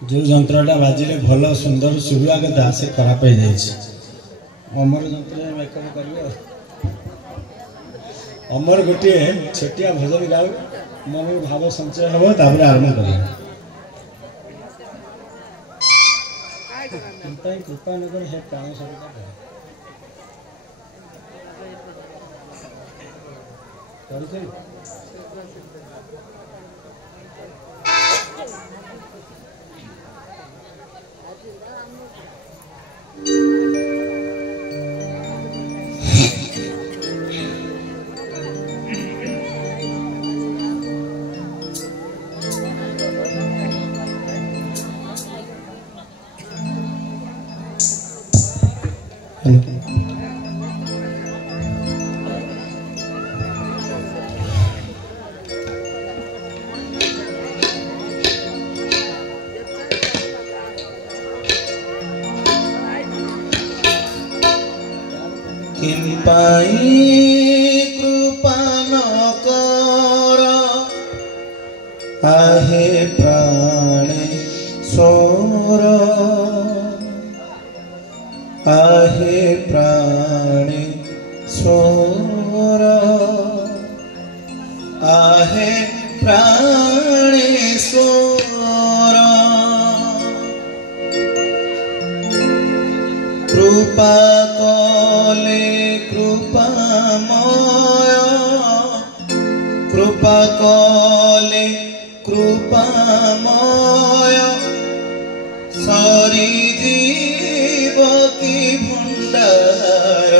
जो जंत्रटा बाजिले भल सुंदर शुभा कथा से खराब हो जाए अमर जंत्र मेकअप कर अमर गोटे छोटिया भजन गाऊ मन भाव संचय हम तापर आरंभ कर कृपा नगर हे प्राण सब कृपा न कर आहे प्राणे सोर आहे प्राणे सोर आहे प्राणे सोर कृपा कले कृपामय कृपा कले कृपामय सरी जीव की भंडार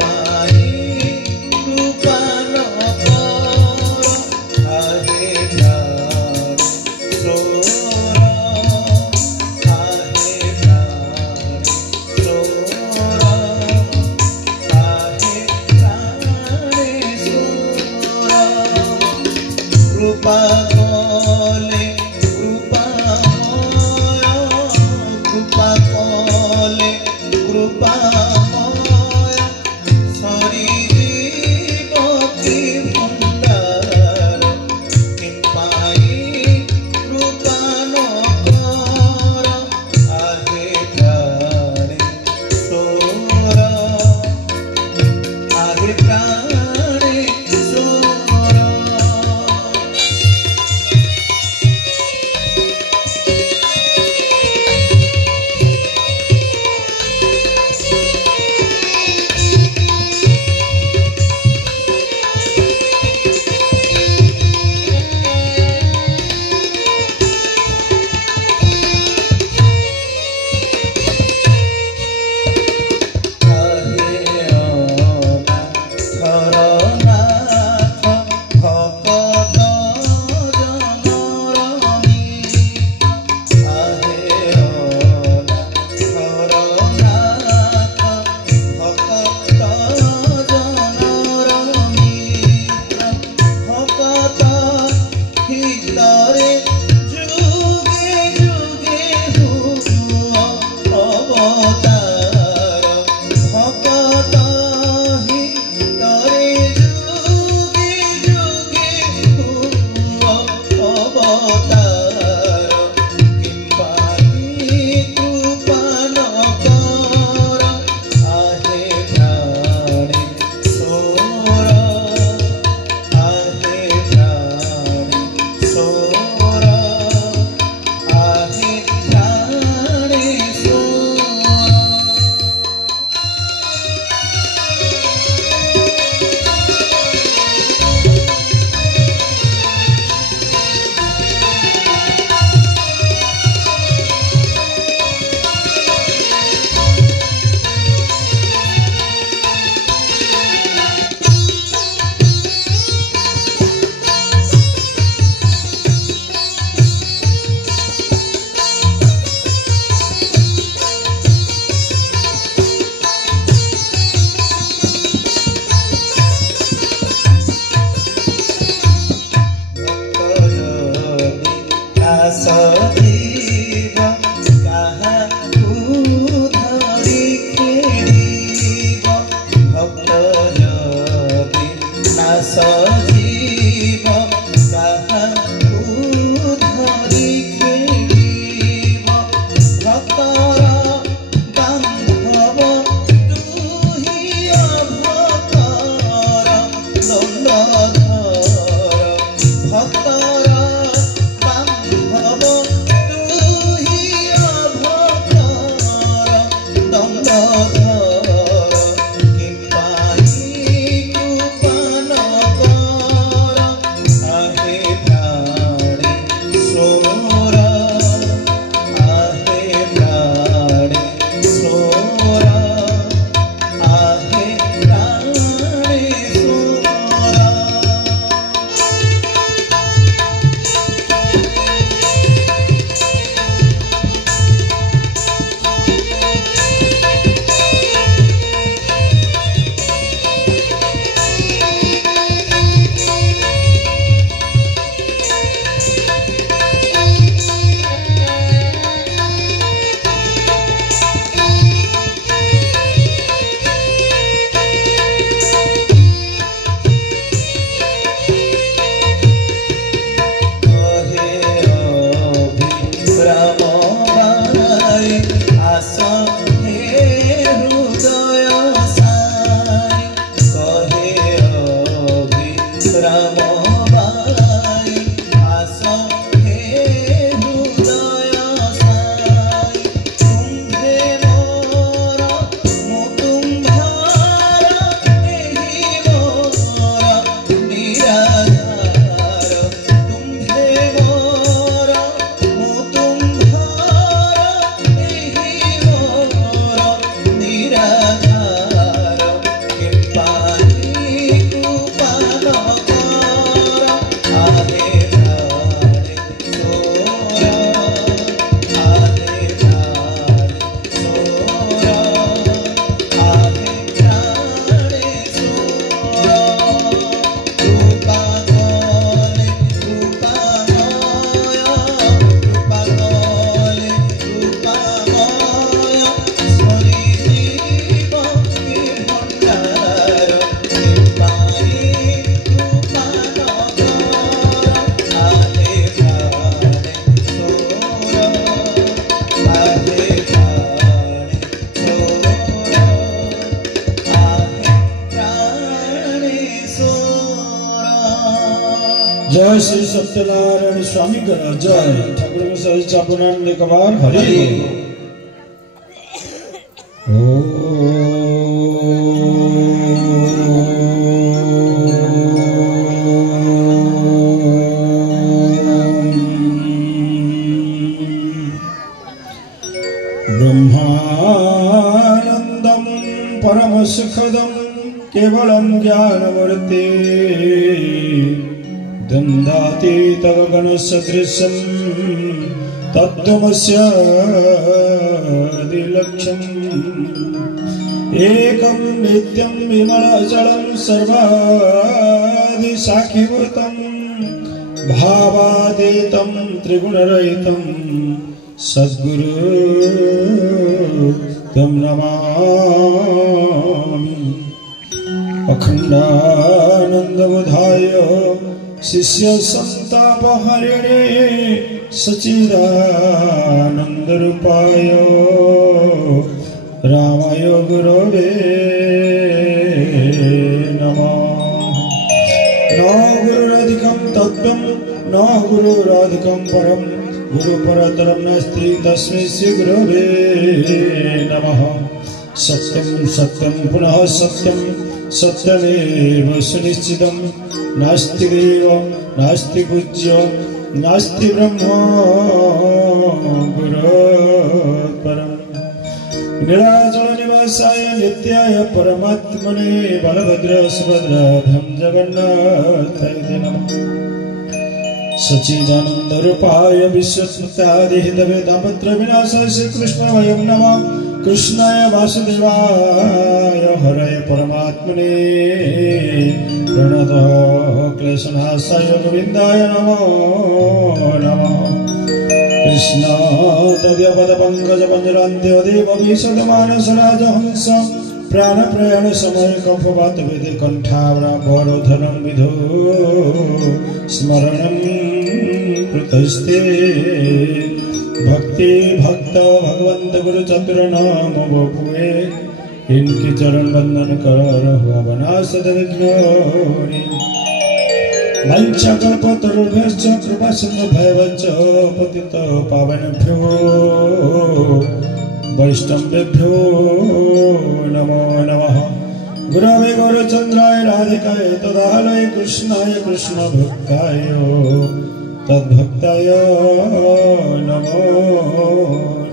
पाई कृपा न कर आहे प्राण सोर आहे प्राण सोर आहे प्राणे सोर कृपा कले कृपामय कृपा कले कृपामय सरी जीव की भंडार पाई कृपा न कर आहे प्राणे सोर आहे प्राणे सोर सजीव साहू धरी खेली রামবাই আস হে হৃদয় সাই কহে অভি রামবাই আস হে হৃদয় সাই তুমে মোর মু তুম্হার এহি মোর নিরাধার তুমে মোর মু তুম্হার এহি মোর নিরাধার কৃপানি কৃপাল কর আহে প্রাণে সোরা আহে প্রাণে সোরা আহে প্রাণে সোরা কৃপা কলে কৃপাময় কৃপা কলে কৃপাময় সরি জীব ভণ্ডার কৃপাই কৃপাল কর আহে প্রাণে সোরা আহে প্রাণে সোরা আহে প্রাণে সোরা। जय श्री सत्यनारायण स्वामी का जय ठाकुर के सही चापुनान एक बार हरि ब्रह्मानंदम परम सुखदम केवलम ज्ञानमूर्ति दन्दातीत गगन सदृशं तत्त्वमस्यादिलक्ष्यम् एकं नित्यं विमलजलं सर्वादिसाक्षिभूतं भावातीतं त्रिगुणरहितं सद्गुरु तं नमामि अखण्डानन्दबोधाय शिष्य संतापहरिणे सच्चिदानन्दरूपाय रामाय गुरवे नमः। न गुरुराधिकं तत्त्वं न गुरुराधिकं परं गुरुपरतरं नास्ति तस्मै श्री गुरवे नमः। सत्यं सत्यं पुनः सत्यं सत्यमेव सुनिश्चितं नास्ति देव नास्ति पूज्य नास्ति ब्रह्म गुरुपरम् नीलाचल निवासाय नित्याय परमात्मने बलभद्र सुभद्राभ्यां जगन्नाथाय नमः। सच्चिदानन्दरूपाय विश्वस्मितादिहितवे दाम्पत्य विनाशाय श्रीकृष्णाय नमः। कृष्णाय वासुदेवाय हरये परमात्मने प्रणतः क्लेशनाशाय गोविन्दाय नमो नमः। कृष्ण तद्यपदपङ्कजपञ्जरान्त्यदेवविशदमानसराजहंस प्राणप्रयाण समय कम्पवात वेदे कण्ठावरावरोधनं विधो स्मरणं कृतस्ते भक्ति भक्त भगवंत गुरु चतुर नाम बपुए इनके चरण बंदन कर हुआ बना सदविघ्नोरी वंशकल्पतरुभ्यश्च कृपा सिंधु भयवच्च पतित पावनेभ्यो वैष्णवेभ्यो नमो नमः। गुरवे गौरचंद्राय राधिकाय तदालय कृष्णाय कृष्ण भक्ताय तद्भक्ताय नमो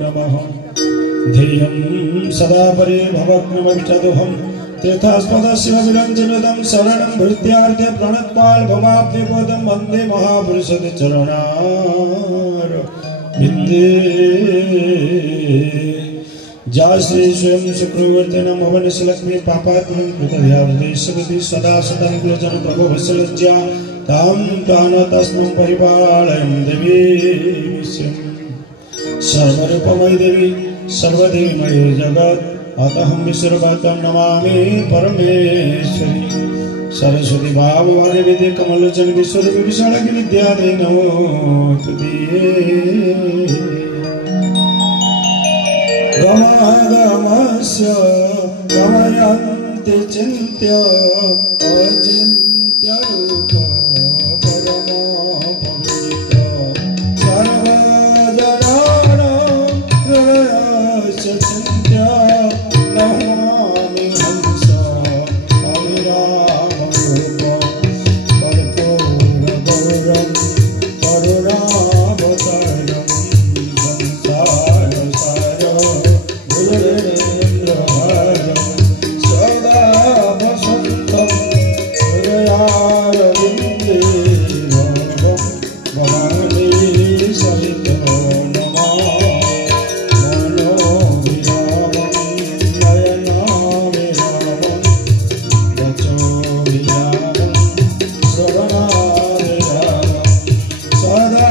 नमः। ध्येयं सदा परिभवग्नमविष्टदोहं तीर्थास्पद शिवविरञ्जनदं शरणं भृत्यार्थे प्रणतपाल भवाब्धिबोधं वन्दे महापुरुषं चरणार विन्दे। जय श्री स्वयं शुक्रवर्तिनं भुवनश्रीलक्ष्मी पापात्मनं कृतध्यावदेशगति सदा सदानुकूलजन प्रभो वत्सलज्जा तां तान तस्मै परिपालयं देवी सर्वरूपमयी देवी सर्वदेवमयी जगत् अतहं विश्वरूपां नमामि परमेश्वरी। सरस्वती भाववारे विदे कमलोचन विश्वरूप विशालकी विद्यादे नमो तुते। समागमस्य गमयन्ति चिन्त्य अचिन्त्य रूप परम पवित्र सर्वजनानां हृदयस्य चिन्त्य नमामि हंस अविरामं रूपं कर्पूरगौरं करुणावतारं सदा वसन्तं हृदयारविन्दे भवानी सहित मनोविरामं नयनाविरामं वचोविरामं श्रवणाविरामं सदा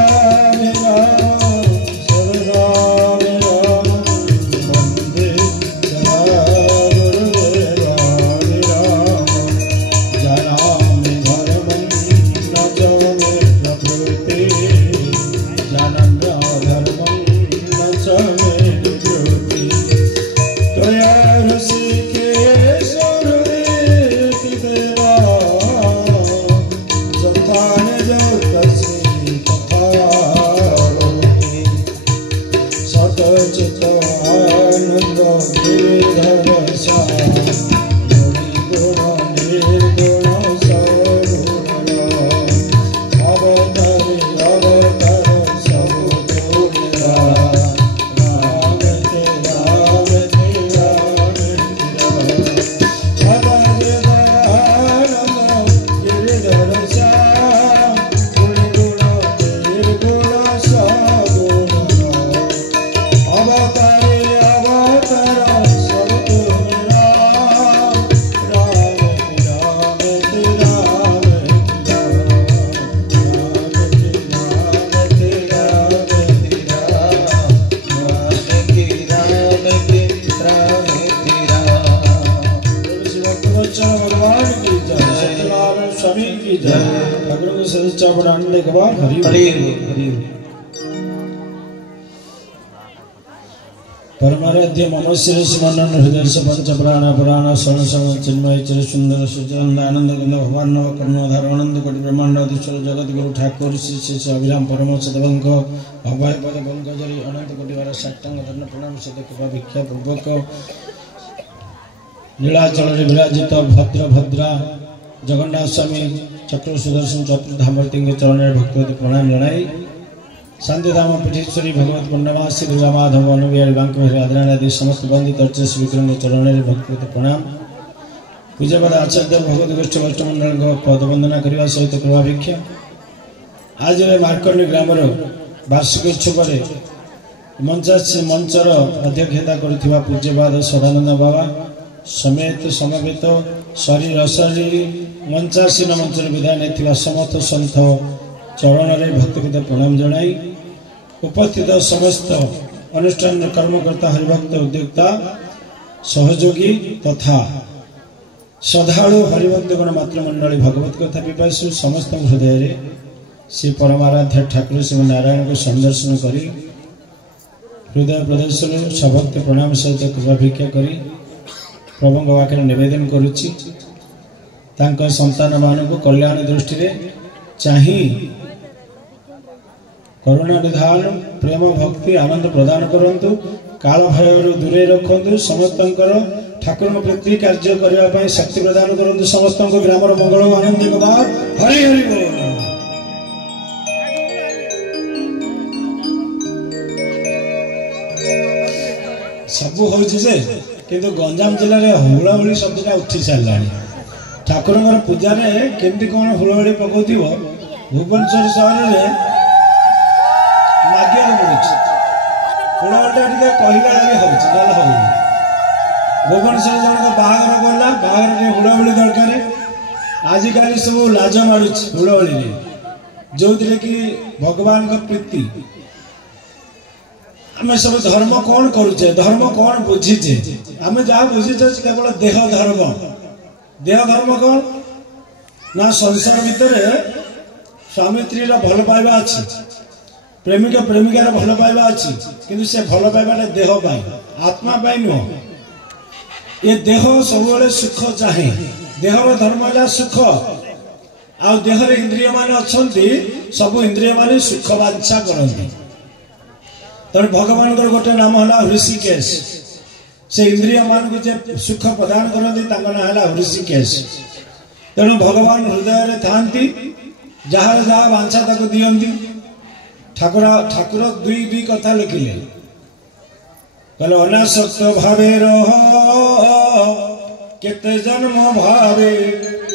परमाराध्य मम श्री श्रीमन हृदय से पंच प्राण पुराण शरण सम चिन्मय चिर सुंदर सुचंद आनंद गंध भगवान कर्णधार आनंद कोटि ब्रह्मांड अधीश्वर जगत गुरु ठाकुर श्री श्री अभिराम परम सदवंक अभय पद पंकजरी अनंत कोटि वार साष्टांग धर्म प्रणाम सद कृपा भिक्षा पूर्वक नीलाचल विराजित भद्र भद्रा जगन्नाथ स्वामी चक्र सुदर्शन चतुर्धामूर्ति चरण भक्ति प्रणाम जनाई शांतिधाम पीठेश्वरी भगवत पूर्णमासी दुर्गा माधव अनुबिहारी बांकी आदि समस्त वंदित अर्चस विक्रम चरण भक्ति प्रणाम पूज्यपद आचार्य भगवत गोष्ठ गोष्ठमंडल पदवंदना करने सहित कृपाभिक्षा आज मार्कंडी ग्राम वार्षिक उत्सव मंचर अध्यक्षता कर पूज्यपाद सदानंद बाबा समेत समवेत शरीर अशरीर मंचासीन मंचर विदाय नहीं समस्त सन्थ चरण में भक्तिविद प्रणाम जनाई उपस्थित समस्त अनुष्ठान कर्मकर्ता हरिभक्त उद्योक्ता सहयोगी तथा श्रद्धालु हरिभक्त गण मातृमंडली भगवत कथा पिपासु समस्त हृदय श्री परमाराध्य ठाकुर श्री नारायण को संदर्शन करी हृदय प्रदर्शन सभक्ति प्रणाम सहित कृपाभिक्षा करी प्रभु वाक्य निवेदन करुच्ची संतान मान कल्याण दृष्टि चाही करुणा निधान प्रेम भक्ति आनंद प्रदान करंतु काल भय दूरे रखंतु समस्त ठाकुर प्रीति कार्य करने शक्ति प्रदान करंतु समस्त ग्राम मंगल आनंद हरि हरि बोल। सबू हो किंतु गंजाम जिले में हुलाहुली शब्दटा उठी सारा ठाकुर पूजा केमती कौन हुलाहुली पकाउथ भुवनेश्वर सहर में मागिया पड़े हुलाहुलीटा कहला लगे हो भुवनेश्वर जन बाहागर गला बाहागर हुलाहुली दरकार आजिकल सब लाज मारू हुलाहुली जो थे कि भगवान का प्रीति आम सब धर्म कौन करुचे धर्म कौन बुझीचे आम जहाँ बुझीचे केवल देह धर्म कौन ना संसार भितर स्वामी स्त्री भल पाइबा अच्छी प्रेमिक प्रेमिकार भल पाइबा अच्छी किंतु से भल पाइबाटा देह पाई आत्मा पाई नुह ये देह सब सुख चाहे देहर धर्म है सुख आ देहर इंद्रिय मान अच्छा सब इंद्रिय मान सुख बांछा करती तेणु भगवान गोटे नाम है ऋषिकेश से इंद्रिय मान को जे सुख प्रदान करती ना है ऋषिकेश तेणु भगवान हृदय थांती जहाँ जहाँ बांछा ताको दियंती ठाकुर ठाकुर दुई दुई कथा लिखिले कहले अनासक्त भावे रह केते जन्म भावे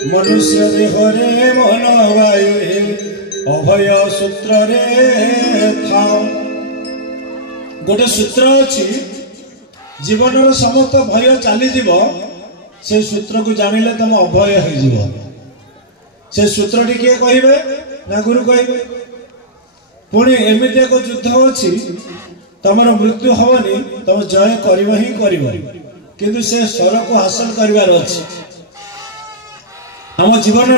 मनुष्य देह रे मन वायु अभय सूत्र रे था गोटे सूत्र अच्छी जीवन समस्त भय चली से सूत्र को जानिले तुम अभय हो से सूत्र किए कहे ना गुरु कहे पुणी एमती एक युद्ध अच्छी तुम मृत्यु हेनी तुम जय कर ही कर किंतु से स्वर को हासिल कर आम जीवन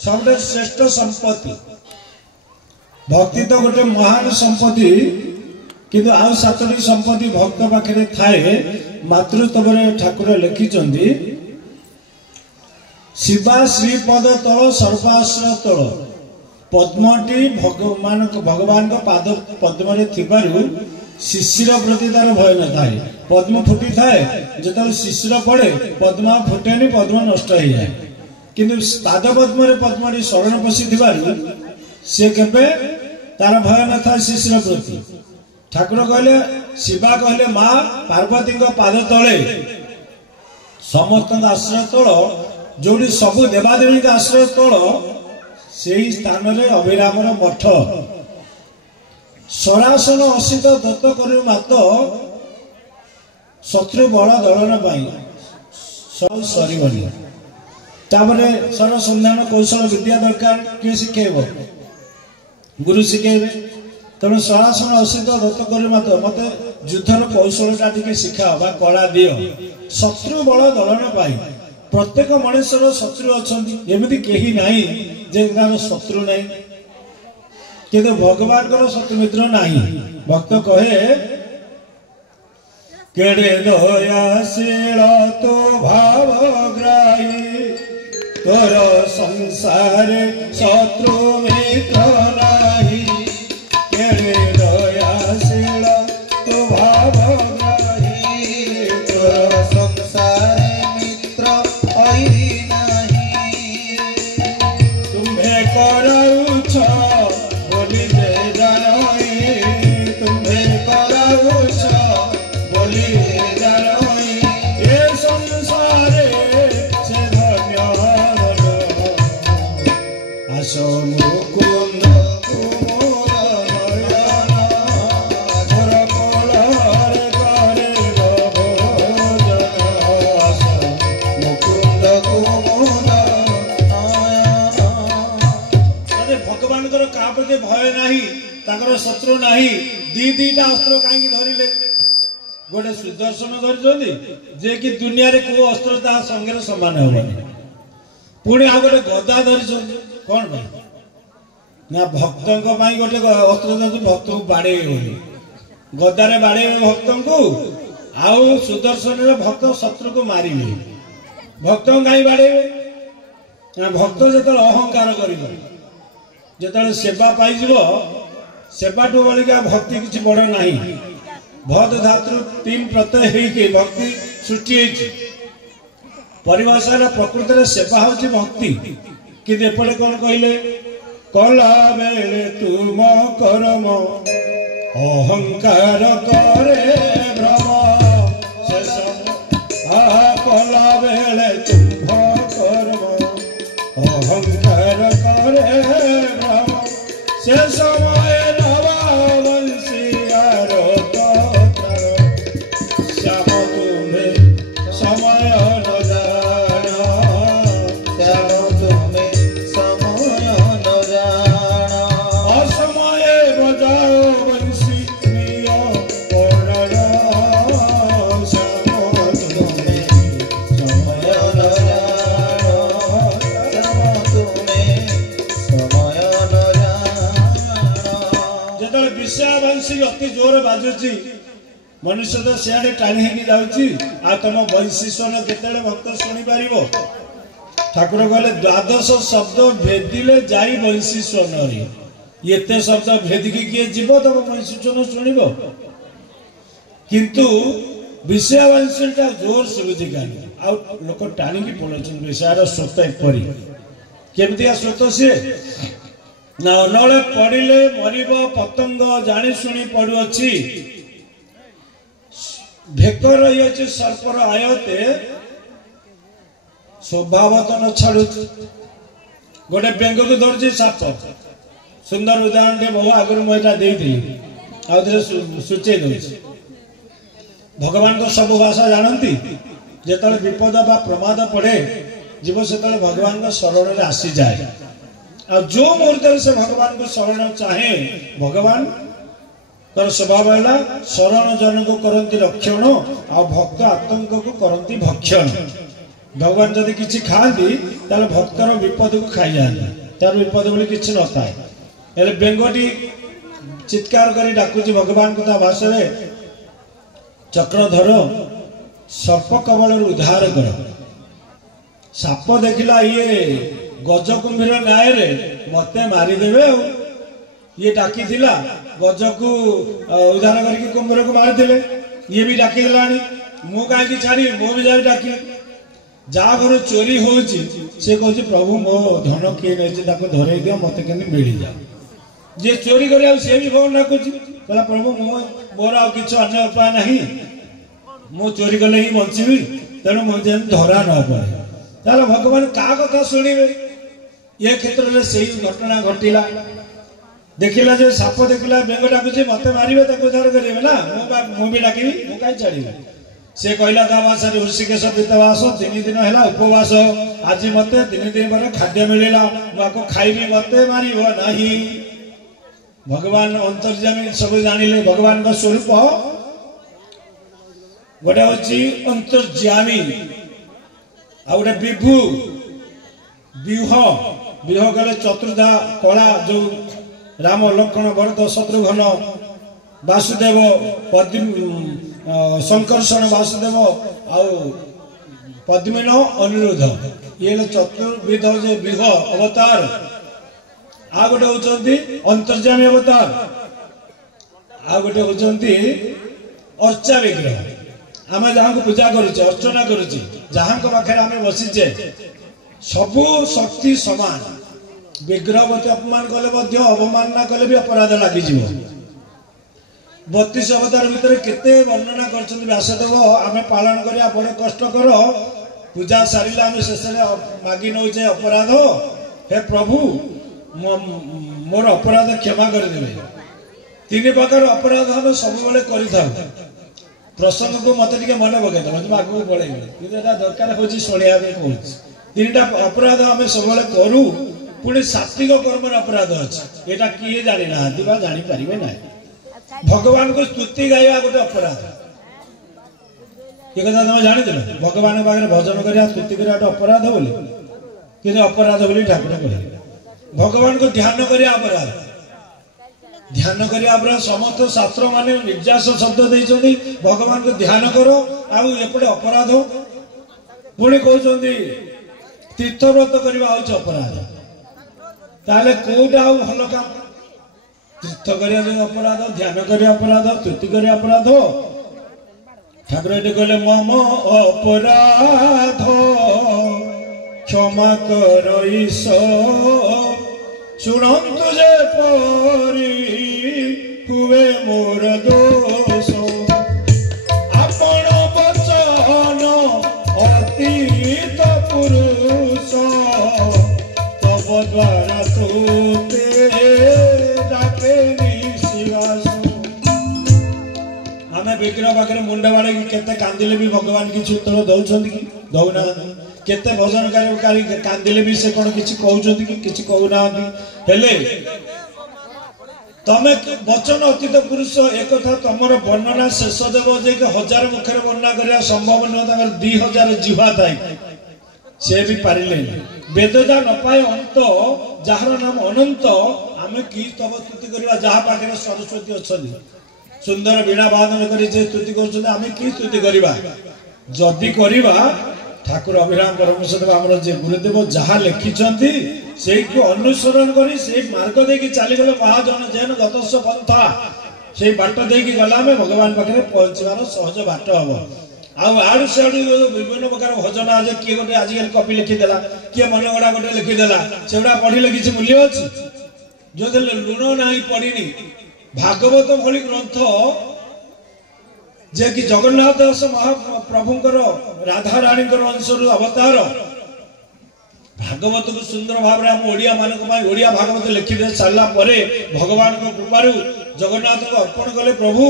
सब श्रेष्ठ संपत्ति भक्ति तो गोटे महान संपत्ति किंतु आउ सातटी संपत्ति भक्त पाखे थाए मातृत्व ठाकुर लिखिं शिवा श्रीपद तल सर्वाश्रय तल पद्मटी भगवान पाद पद्म शिशिर प्रति तार भय न था पद्म फुटी थाए जो शिशिर पड़े पद्म फुटेनि पद्म नष्ट हो जाए किंतु पाद पद्म पद्मटी शरण पशि सी केबे तार भय न था शिशिर प्रति ठाकुर कहले शिवा कहले माँ पार्वती पाद तले समस्त आश्रय तल जो सबु देवादेवी आश्रय तल से स्थान में अभिराम मठ सरासन असित दत्त कर मात शत्रु बल दलन सब सरबनी सर संधान कौशल विद्या दरकार किए शिखेब गुरु शिखेबे तेणु सरासन असित दत्त कर मत युद्धर कौशलटा टी शिखा कला दियो शत्रु बल दलन पाई प्रत्येक मनुष्यर शत्रु अच्छा एमती कहीं नहीं जे शत्रु नहीं किंतु भगवान शत्रु मित्र नहीं भक्त कहे केड़े दयाशील तो भावग्राही तोर संसार शत्रु मित्र नहीं केड़े दयाशील तो भावग्राही तोर संसार मित्र नहीं तुम्हें कराउछ बोली दे जानई तुम्हें कराउछ बोली दे जानई ए संसारे से धन्य आसो मुकुंद कुमोर नयन धर कोलर करे भोजन आसो मुकुंद कुमोर भगवान क्या प्रति भय नहीं ताकर शत्रु नहीं दीटा अस्त्र कहीं धरिले गोटे सुदर्शन धरी जे कि दुनिया रे को अस्त्र ता संगे समान होबनी पुणी आ गोटे गदा धरी कौन भाई ना भक्तों गोटे अस्त्र धरी भक्त को बाड़े गदारे बाड़े भक्त को आउ सुदर्शन भक्त शत्रु को मारे भक्त कहीं बाड़े भक्त जो अहंकार कर जो सेवा पाई सेवाटू बलिका भक्ति किसी बड़ नहीं भद धातु तीन प्रत्यय होगी भक्ति सृष्टि परिभाषा प्रकृत सेवा हूँ भक्ति कि एपटे कौन कहले कला बेले तुम करम अहंकार करे भ्रम कला बेले तुम करम अहंकार करे भ्रम से समय नवावंशियार श्याम तुम्हें समय न जाना श्याम तुम्हें समय न जाना असमय बजाओ वंशी प्रिय श्याम तुम्हें समय न जाना श्याम तुम्हें समय न जाना ଯେତେବେଳେ ବିଷୟ ବଂଶୀ ଅତି ଜୋର ବାଜୁଛି मनुष्य तो सियाड़े टाणी होगी जाऊँगी आ तुम वंशी स्वर केते भक्त शुणी पार ठाकुर कहले द्वादश शब्द भेदिले जाई वंशी स्वर ये शब्द भेदिकी किए जीव तुम वंशी स्वर शुणव किंतु विषय वंशी जोर शुभुची गानी आ लोक टाणी पड़े विषय स्रोत एपरी केमती स्रोत सी ना अनले पड़े मरब पतंग जानी शुणी पड़ुअछि भेक रही सर्पर आयते स्वभाव तो न छाड़ू गोटे बेंग को धरती साप सुंदर उदाहरण बहु आगुरी मुझे सूचे भगवान तो सब भाषा जानती जो विपद बा प्रमाद पड़े जीव से भगवान का शरण में आसी जाए आ जो मुहूर्त से भगवान को शरण चाहे भगवान स्वभाव है शरण जन को करती रक्षण आ भक्त आतंक को करती भक्षण भगवान जदि किसी खाती भक्तर विपद को खाई जाते तार विपद बोली किसी न था बेंगटी चित्कार कर डाकुची भगवान को भाषा चक्रधर सर्प कबल उद्धार कर साप देखला ये गजकुंभीर न्याय मते मारिदेवे ये डाकी गज को उद्धार करके कुंभीर को मारी ये भी डाकी मु कहीं छाड़ी मु भी जाए डाकी जहाँ घर चोरी होची कहूँ प्रभु मो धन किए नहीं धरे दियो मत के मिल जाओ जे चोरी कर सी भी भगवान डाकुची कहला प्रभु मोर आ कि अन्य उपाय नहीं मु चोरी कले ही बची तेणु मुझे धरा न पड़े भगवान क्या कथा शुणे ये क्षेत्र में से घटना घटला देखला जो साप देखला बेंग डाकुची मत मारे उद्धार करेंगे ना मुझे डाकि कहीं छाड़ी से कहला ता भाषा ऋषिकेश पीतवास 3 दिन है उपवास आज मत 3 दिन पर खाद्य मिलला मुझे खाइबी मत मार नहीं भगवान अंतर्जामी सब जानिले भगवान का स्वरूप गोटे हूँ अंतर्जामी आ गोटे विभु व्यूह व्यूह कले चतुर्धा कला जो राम लक्ष्मण भरत शत्रुघ्न वासुदेव संकर्षण वासुदेव पद्मिन अनिरुद्ध ये चतुर्विध जो व्यूह अवतार आ गोटे होती अंतर्जामी अवतार आ गोटे होती अर्चा विग्रह आम जहाँ को पूजा करुचे अर्चना करुचे जहाँ पाखे आम बसीचे सबू शक्ति समान विग्रह प्रति अपमान कले अवमानना कले भी अपराध लगी 32 अवतार भितर केते वर्णना कर व्यासदेव आम पालन करिया बड़े कष्टकर पूजा सारे आम शेष मागी नौचे अपराध हे प्रभु मोर अपराध क्षमा करदे 3 प्रकार अपराध आम सब कर प्रसंग को मत मन पकड़ आगे पड़े दरकार हो शुणा कहूँ 3टा अपराध आम सब करूँ पुणी सात्विक कर्म अपराध अच्छे यहाँ किए जानी ना जानी पारे ना भगवान को स्तुति गाइबा गोटे अपराध ये कथा तुम जानी भगवान पाखे भजन कर स्तुति कर अपराध बोली कि अपराध बोली ठाकुर कहे भगवान को ध्यान कर अपराध ध्यान कर अपराध समस्त शास्त्र मान निर्यास शब्द देते भगवान को ध्यान करो आपटे अपराध पुणी कहते तीर्थव्रत करवा अपराध ताले कोटा भल काम तीर्थ कर अपराध ध्यान कर अपराध स्तुति कर अपराध ठाकुर ये कहले मम अपराध क्षमा कर शुणंतु जे परी हुए मोर दोष आपण वचन अतीत पुरुष तब द्वारा विग्रह पाखे मुंड बाड़े केते कांदिले भी भगवान किसी उत्तर दौरान कि दौना केते भजनकारी कांदिले भी से कौन किसी कहते कि किसी कहना हेले तमे वचन अतीत पुरुष एक तुम वर्णना शेष देव जे 1000 मुखर वर्णना करने संभव नुह 2000 जिह्वा थाई से भी पारे वेदजा न पाए अंत जार नाम अनंत आम कि तब स्तुति करवा जहाँ पाखे सरस्वती अच्छा सुंदर वीणा बादन कर स्तुति कर कि स्तुति करवा जदि करवा ठाकुर अभिराम परमहंसदेव आमर जे गुरुदेव जहाँ लिखिं से अनुसरण कर मार्ग देकी चलीगले महाजन जैन गतस्व पंथा से बाट देकी गला भगवान पाखे पहुंचार सहज बाट हम आड़ू सियाड़ू विभिन्न प्रकार भजन आज किए गोटे आजिकल कपि लिखिदेला किए मनगढ़ा गोटे लिखिदेला से पढ़ले किसी मूल्य अच्छी जो लुण ना पड़नी भागवत भली ग्रंथ जे कि जगन्नाथ दास महाप्रभुंकर राधा रानी अंशर अवतार भागवत को सुंदर भाव में ओडिया मान ओडिया भागवत लिखिदे सारा भगवान को कृपारू जगन्नाथ को अर्पण कले प्रभु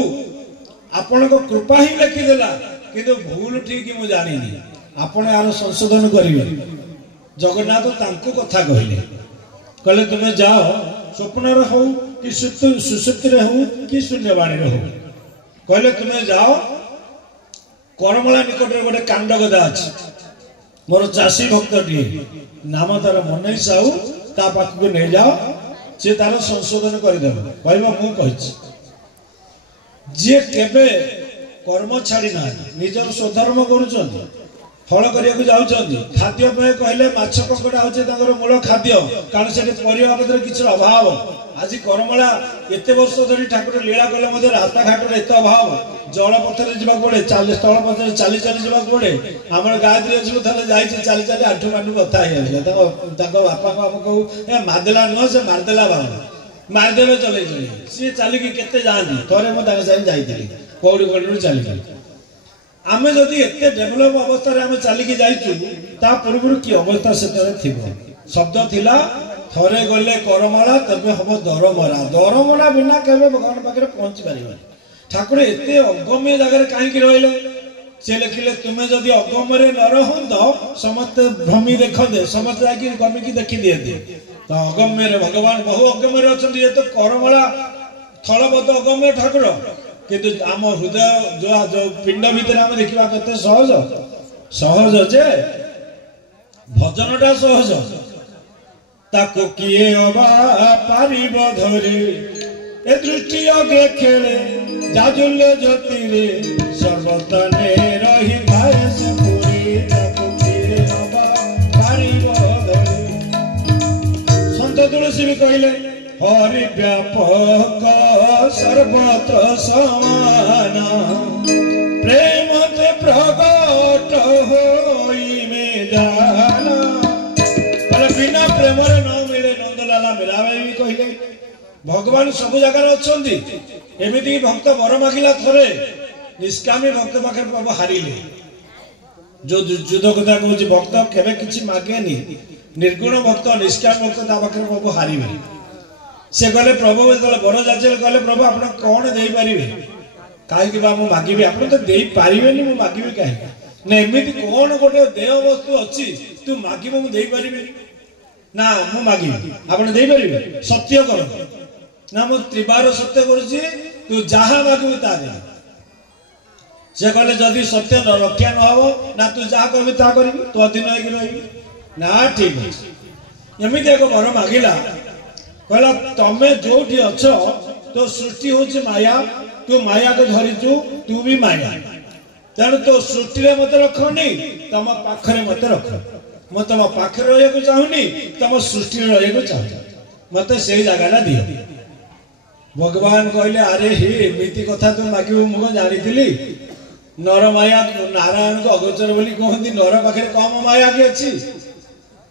आपण को कृपा ही लिखिदेला किंतु भूल ठीक मुझे जानी आपण यार संशोधन करेंगे जगन्नाथ तांको कथा कहले कहले तुम्हें जाओ स्वप्न हो कि सुसुप्ति हो कि शून्यवाणी हो कहले तुम्हें जाओ करमला निकट में गोटे कांड गदा अच्छी मोर चाषी भक्त टी नाम तार मन साहू ता पाखक नहीं जाओ सी तार संशोधन करदे कहवा मुझे जी केबे कर्म छाड़ी ना निजर स्वधर्म करुँच फल करने जाऊँच खाद्य कहले माछ कंकड़ा हूँ मूल खाद्य कारण से परिवा पत्र किसी अभाव आज करमला एत वर्ष धरी ठाकुर लीला कले रास्ता घाट एत अभाव जल पथर जावाक पड़े स्थल पथर चली चली जावाक पड़े आम गायत्री अच्छी थे जाइए चली चली आठू माठू कथा बापा को आम कहू ए मारदेला नुह से मारदेला बार मारदेवे चले सी चलिकी के जाती थे मुझे जाइली कौड़ी कौड़ी चली आम जदि एत डेभलप अवस्था आम चलिकी जाइचु ता पूर्व कि अवस्था से शब्द थिला थरे गले करमला तबे हम दरमरा बिना केबे भगवान पाखे पहुंची पार ठाकुर एत अगम्य जगह कहीं रहिले से लिखिले तुम्हें जदि अगम्य न रहत समस्त भ्रमी देखते समस्त जाकि गमिकी देखी दिए तो अगम्य भगवान बहु अगम्य अच्छा ये तो करमला थलबद्ध अगम्य ठाकुर किंतु आम हृदय जो पिंड भितर आम देखा कते सहज सहज जे भजनटा सहज ताको किए अबा पारिब धरे ए दृष्टि अगे खेले जाजुल्य ज्योतिरे सर्वतने रही भाए से पूरी ताको किए अबा पारिब धरे संत तुलसी भी कहले हरि व्यापक सर्वत्र समान प्रेम ते प्रगट होई में जाना बिना प्रेम न मिले नंदलाला मिलावे भी कहले भगवान सब जगह अच्छा एमती भक्त वर मागिला थरे निष्कामी भक्त पाखे प्रभु हारिले जो युद्ध कथा कहूँ भक्त केवे किसी मागेनी निर्गुण भक्त निष्काम भक्त पाखे प्रभु हारिबे से कहले प्रभु जो बर जाचे कहले प्रभु आप कौन दे पारे कहीं मागिबी आप तो दे पारे मुझे मागिबी कहीं ना एमती कौन गोटे देह वस्तु अच्छी तू मागिब मुझे पारि ना मु मागिबी आप दे पारे सत्य कर ना मु त्रिबार सत्य करुच्ची तू जहाँ मागिबू ता दे से कहले जदि सत्य रक्षा न हो ना तू जहाँ कहबी ता करिबी तो अधीन होइकी रहिबी ना ठीक है एमती एक वर मागिला कहला तमे जोठी अछ तो सृष्टि होची माया तू माया को धरिचु तू भी माया तेणु तो सृष्टि रे मत रखनी तम पाखरे मत रख मु तम पाखरे रहिବାକୁ चाहूनी तम सृष्टि रे रहिବାକୁ चाहू मत से जगह दियो भगवान कहले अरे हे एमिति कथा तू मागिबू मु जानिथिली नर माया नारायण को अगोचर बोली कहती नर पाखे कम माया कि अच्छी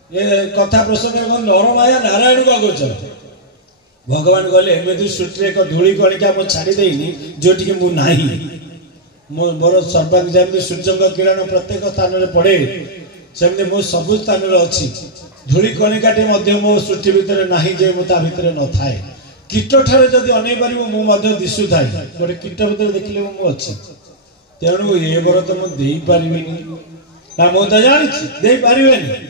ये कथा प्रसंग नर माया नारायण को अगोचर भगवान कहले एमती सृष्टि एक धूली कणिका मुझे छाड़देनी जोटि मु नाही मोर सर्वांग जमी सूर्य किरण प्रत्येक स्थान में पड़े सेमती मो सब स्थान अच्छी धूली कणिकाटे मो सृष्टि भितर नाही जे मो ता भितर न थाए कीट ठारे जदि अनै पारिबो मु दिशु थाए गोटे कीट भितर देखिले मु अच्छी तेणु ये बर तो मुझे दे पारिबेनी ना मु तो जानिछि दे पारिबेनी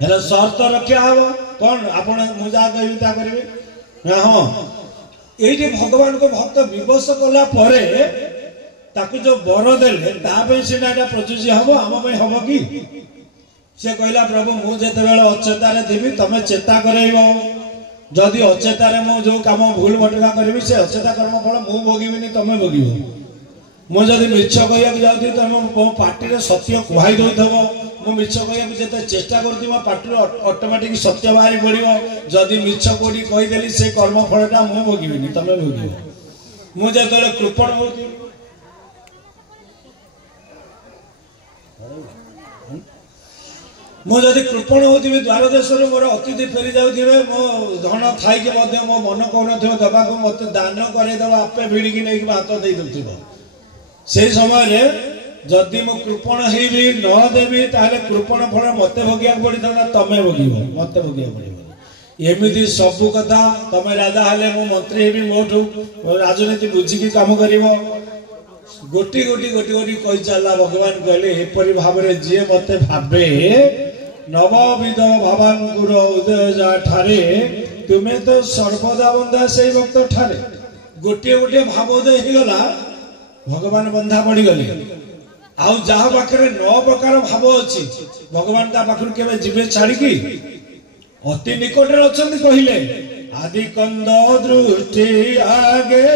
हेले शर्त रखा हम कौन आपण मु जा कहबी ता करिवे ना हाँ ये भगवान को भक्त विवश कला परे ताकू जो बर देले तापे सीना प्रचुजी हम आम हम कि से कहला प्रभु मुझे अचेतार थी तमें चेता कर जदि अचेतार मु जो काम भूल भटका करी से अचेता कर्म फल मु भोगीबी तुम भोग मुझे मिछ कह जाऊँ तुम मो पार्टी सत्य कहई दौथब मु मिछ कह जिते चेष्टा करुँगी मो पार्टी ऑटोमेटिक सत्य बाहरी पड़ो जदि मिछ कोटी कहीदेली से कर्म फलटा मु भोगीबी तुम भोग मुझे कृपण हो मुझे कृपण होती द्वार देश मोर अतिथि फेरी जाऊे मो धन थी मो मन कौन दबा मत दान करदेव आपे भिड़िकी नहीं हाथ दे दूब से समय जदि मु कृपण हेबी न देवी ताहले कृपण फल मत भोगिया पड़ता तमें भोग मत भोगिया पड़ो एमती सबू कथा तमें राजा हेले मु मंत्री हेबी मोठू राजनीति बुझिकी काम कर गोटी गोटी गोटी गोटी कही चलला भगवान कहले एपरी भाव जी मत भावे नवविध भावांकुर उदय जा ठारे तुम्हें तो सर्वदा बंधा से भक्त ठारे गोटे गोटे भावोदय होगला भगवान बंधा पड़गले आउ जहा पाखे 9 प्रकार भाव अच्छी भगवान ता पाखर के जीवे छाड़ी अति निकट अच्छा कहले आदि कंद दृष्टि आगे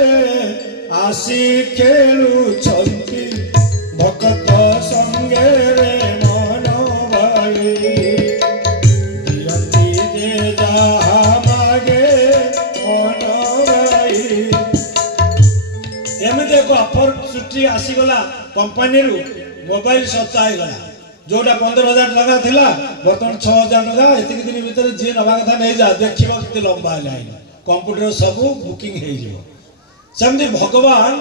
आसी खेलु भक्त संगे मन भाई दियंती जे जहा मागे मन भाई एमती एक अपॉर्चुनिटी आसीगला कंपनी मोबाइल सस्ता होगा जोटा 15,000 टका थिला बर्तमान 6,000 टका एतिक दिन भीतर जी नवा कथा नहीं जा देखिबो किते लंबा लाइन कंप्यूटर सब बुकिंग हे जिवो समझे भगवान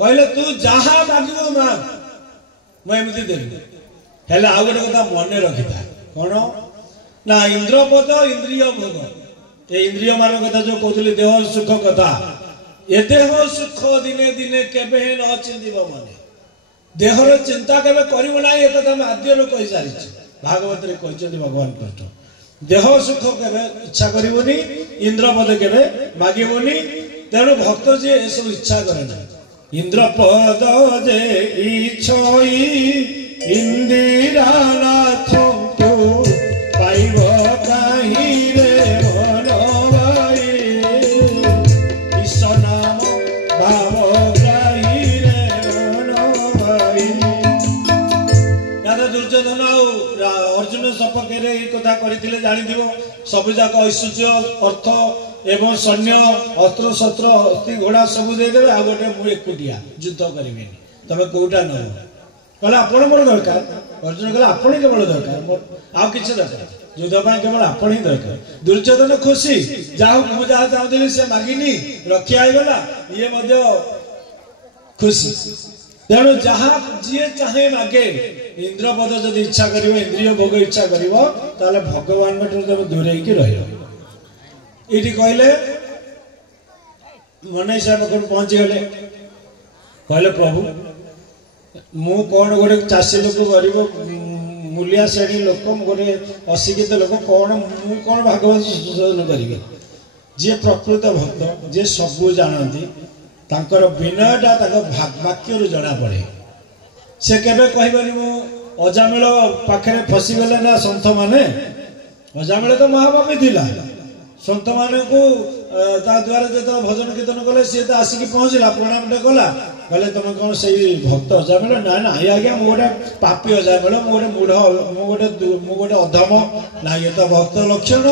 कहले तू जहा मांगिबो मांग मैं एमती देबी हेले आ गोटे कथा मन रखिता कोन ना इंद्रपद इंद्रिय भोग ए इंद्रिय मान कथा जो कहतली देह सुख कथा ए देह सुख दिने दिने केबे न चिंदिबो मने देहर चिंता केबे करिवो ना ए कथा हम आद्यलो कहि सारी भागवत रे कहछथि भगवान कृष्ण देह सुख केबे इच्छा करिवोनी इंद्रपद केबे मागिवोनी तेणु भक्त जे ए सब इच्छा करे ना इंद्रपद जे इच्छई इंदिरा नाथ तू पाइबो काहि रे मन भाई ईश्वर नाम भाव दुर्योधन अर्जुन सपक्ष कथा करते जानी सब जाक ऐश्वर्य अर्थ एवं सैन्य अस्त्र शस्त्र हस्ती घोड़ा सब देदे आ गए मुझे एकुटिया युद्ध करें तुम कौटा न कहले आपण मोर दरकार अर्जुन कहले आपण केवल दरकार आउ किछ दरकार युद्ध पाए केवल आपण ही दरकार दुर्योधन खुशी जाऊ मु जहा चाहूली से मागिनी रक्षा आईगला ये मध्य खुशी तेणु जहाँ जी चाहे मागे इंद्रपद जदि इच्छा करिवो इंद्रिय भोग इच्छा करिवो ताले भगवान तुम दूरे की रहियो इटी कहले मन साहब पाखर पहुंची गले कहले प्रभु मु कौन गोटे चाषी लोक गरीब मूलिया श्रेणी लोक गोटे अशिक्षित लोक कौन मु कौन भागवत सुशोधन करी जी प्रकृत भक्त जी सबू जानती तांकर विनयटा वाक्य जना पड़े से केबे कहबनी मु अजामिल पाखे फसीगले ना सन्थ माने अजामिल तो महापापी थिला सन्थ माने को द्वारा जो भजन कीर्तन कले सी तो आसिक पहुँचला प्रणाम कला कहले तुम कौन से भक्त अजामिल ना ना आज्ञा मु गोटे पापी अजामिल मु गोटे मूढ़ मु गोटे अधम ना ये तो भक्त लक्षण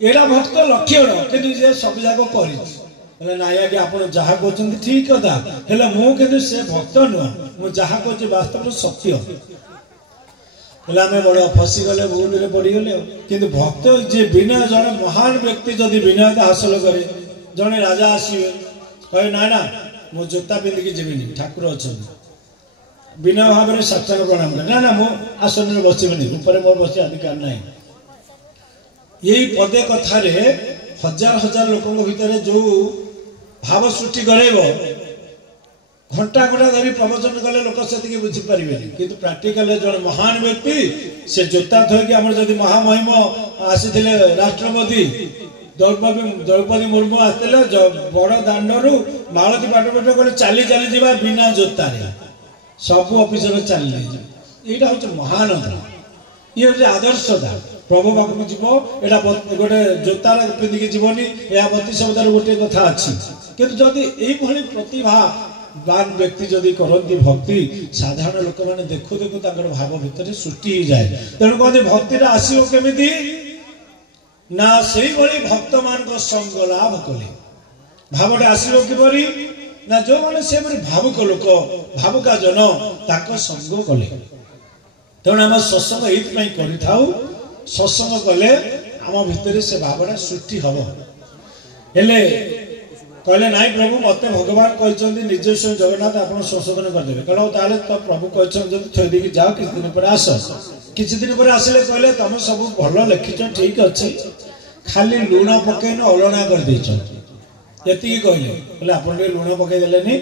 एटा भक्त लक्षण कि सब जाक कर नाई आगे आप जहाँ कहते ठीक कथा हेल्ला मुझे से भक्त नुह मु जहाँ कहूँ वास्तव सत्य आम बड़ फसीगले भूल पड़गले किंतु भक्त जी विनय जड़े महान व्यक्ति जदि विनयता हासिल करे जड़े राजा आसवे कहे ना ना मु जोता पिंधिकी जीविनी ठाकुर अच्छा विनय भाव में साष्टांग प्रणाम करे ना ना मु आसन में बसबनी ऊपर मोर बस अधिकार ना यही पदे कथार हजार हजार लोकों भितर जो भाव सृष्टि करेब घंटा घंटा धरी प्रवचन कले लोक से बुझीपारे कि प्राक्टिकल जन महान व्यक्ति से जोता थोक आम जदि महामहिम आसी राष्ट्रपति द्रौपदी मुर्मू आसते बड़ दाण्डर मालती पाटपट कर चली चली जा बिना जोतार सब अफिसर चली यहाँ हूँ महानता ये हूँ आदर्शता प्रभु पाखक जीव एटा गोटे जोता पिंधिकी जीवनी या बत्ती शब्दार गोटे कथा अच्छी किंतु जदि यही प्रतिभावान व्यक्ति जदि करती भक्ति साधारण लोक मैंने देखु देखु भाव भितर सृष्टि हो जाए तेणु कहते भक्ति आसो केमी ना से भक्त मान संग लाभ कले भावटा आसो किपरि ना जो मैंने से भावुक लोक भावुका जन ताक संग कले तेणु आम सत्संग ये सत्संग कले आम भितर से भावना सृष्टि हम हेले कहले नाई प्रभु मत भगवान कहते निजेश्वर जगन्नाथ आप संशोधन करदे कहले तो प्रभु कहते थोड़ी जाओ किसी दिन पर आस किसी दिन पर आसिले कहले तुम सब भल लिखिच ठीक अच्छे खाली लुण पकईन अलणा कर ये कहले आप लुण पकईदे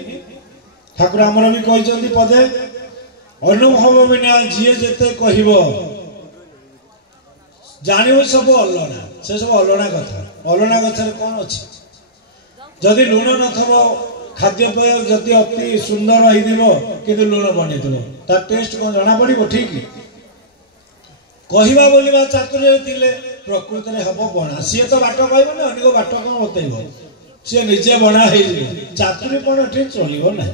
ठाकुर आमर भी कहते पदे अनुभव बिना जी जेते कह जान सब अलणा से सब अलणा कथा कौन अच्छे जदि लुण नथब खाद्यपेय जदि अति सुंदर किंतु लुण बन तार टेस्ट कौन जना पड़ो ठीक कहवा बोलवा चातुर्य थिले प्रकृति में हम बना सी तो बाट कह अनेक बाट कौन बतईब सी निजे बना चातुर्य कौन ठीक चलो ना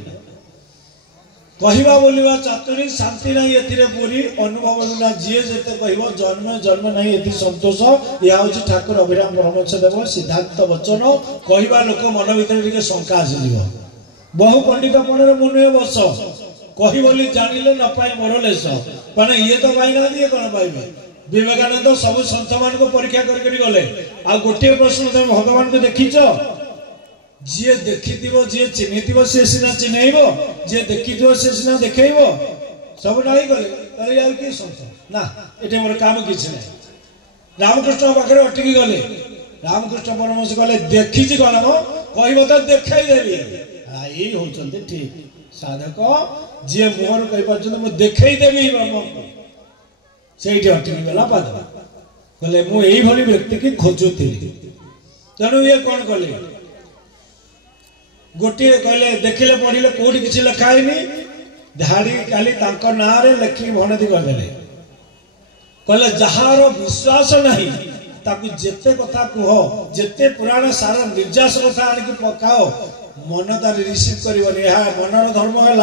कहवा बोलवा चातुरी शांति नहीं एथिरे पूरी अनुभव बिना जी जेते कहब जन्म जन्म नहीं एथि संतोष या हूँ ठाकुर अभिराम परमहंस देव सिद्धांत वचन कहवा लोक मन भीतर टिके शंका आसीज बहु पंडित पणर मुनुए बस कही बोली जानिले न पाए मोर लेस माने ये तो पाई ना ये कौन पाइबे विवेकानंद सब संत मान को परीक्षा करके गले आ गोटे प्रश्न तुम भगवान को देखिच जी देखी जी चिन्ही सी सीना चिन्हब जी देखी सी सीना देखेब सब नहीं गले किए संत ना ये मोर काम किसी ना रामकृष्ण पाखे अटकी गले रामकृष्ण परमहंस कहले देखी कौन मो कह तो देखदेवी यही होती ठीक साधक जी मुहर कहीपर मुझे देखदेवी ब्रह्म को से अटकी गला पाद कहले मुझे व्यक्ति की खोजुली तेणु ये कौन कले गोटे कहले देखिले पढ़िले कोठी किसी लिखाई धाड़ी काली ना लिखिक भनती करदे कहले जार विश्वास नहीं ताकू जेते कथा कह जेते पुराण सारा निर्जास कथा आनिक पकाओ मन तार रिसीव करबनी मनर धर्म है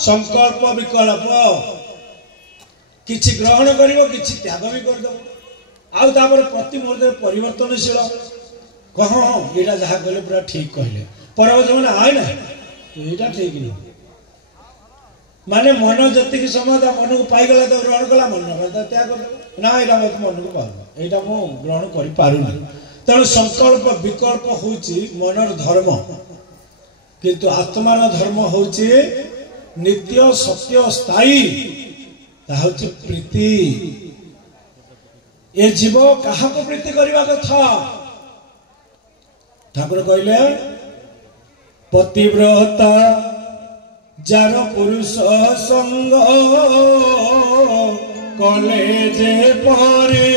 संकल्प विकल्प किछि ग्रहण करिवो किछि त्याग भी करदो आउ तापर प्रति मुहूर्त परिवर्तनशील कह एटा जहाँ कहले पूरा ठीक कहले परवर्त मैंने आए ना यहाँ ठीक नहीं माने मन जी समय मन को पाईगला तो ग्रहण कला मन त्याग ना यहाँ मत मन को पार यहाँ मु ग्रहण कर तेणु संकल्प विकल्प हूँ मनर धर्म किंतु आत्मार धर्म हूँ नित्य सत्य स्थायी प्रीति ये जीव क्या प्रीति करने कथा ठाकुर कहले पतिव्रता जार पुरुष संग कले जे परे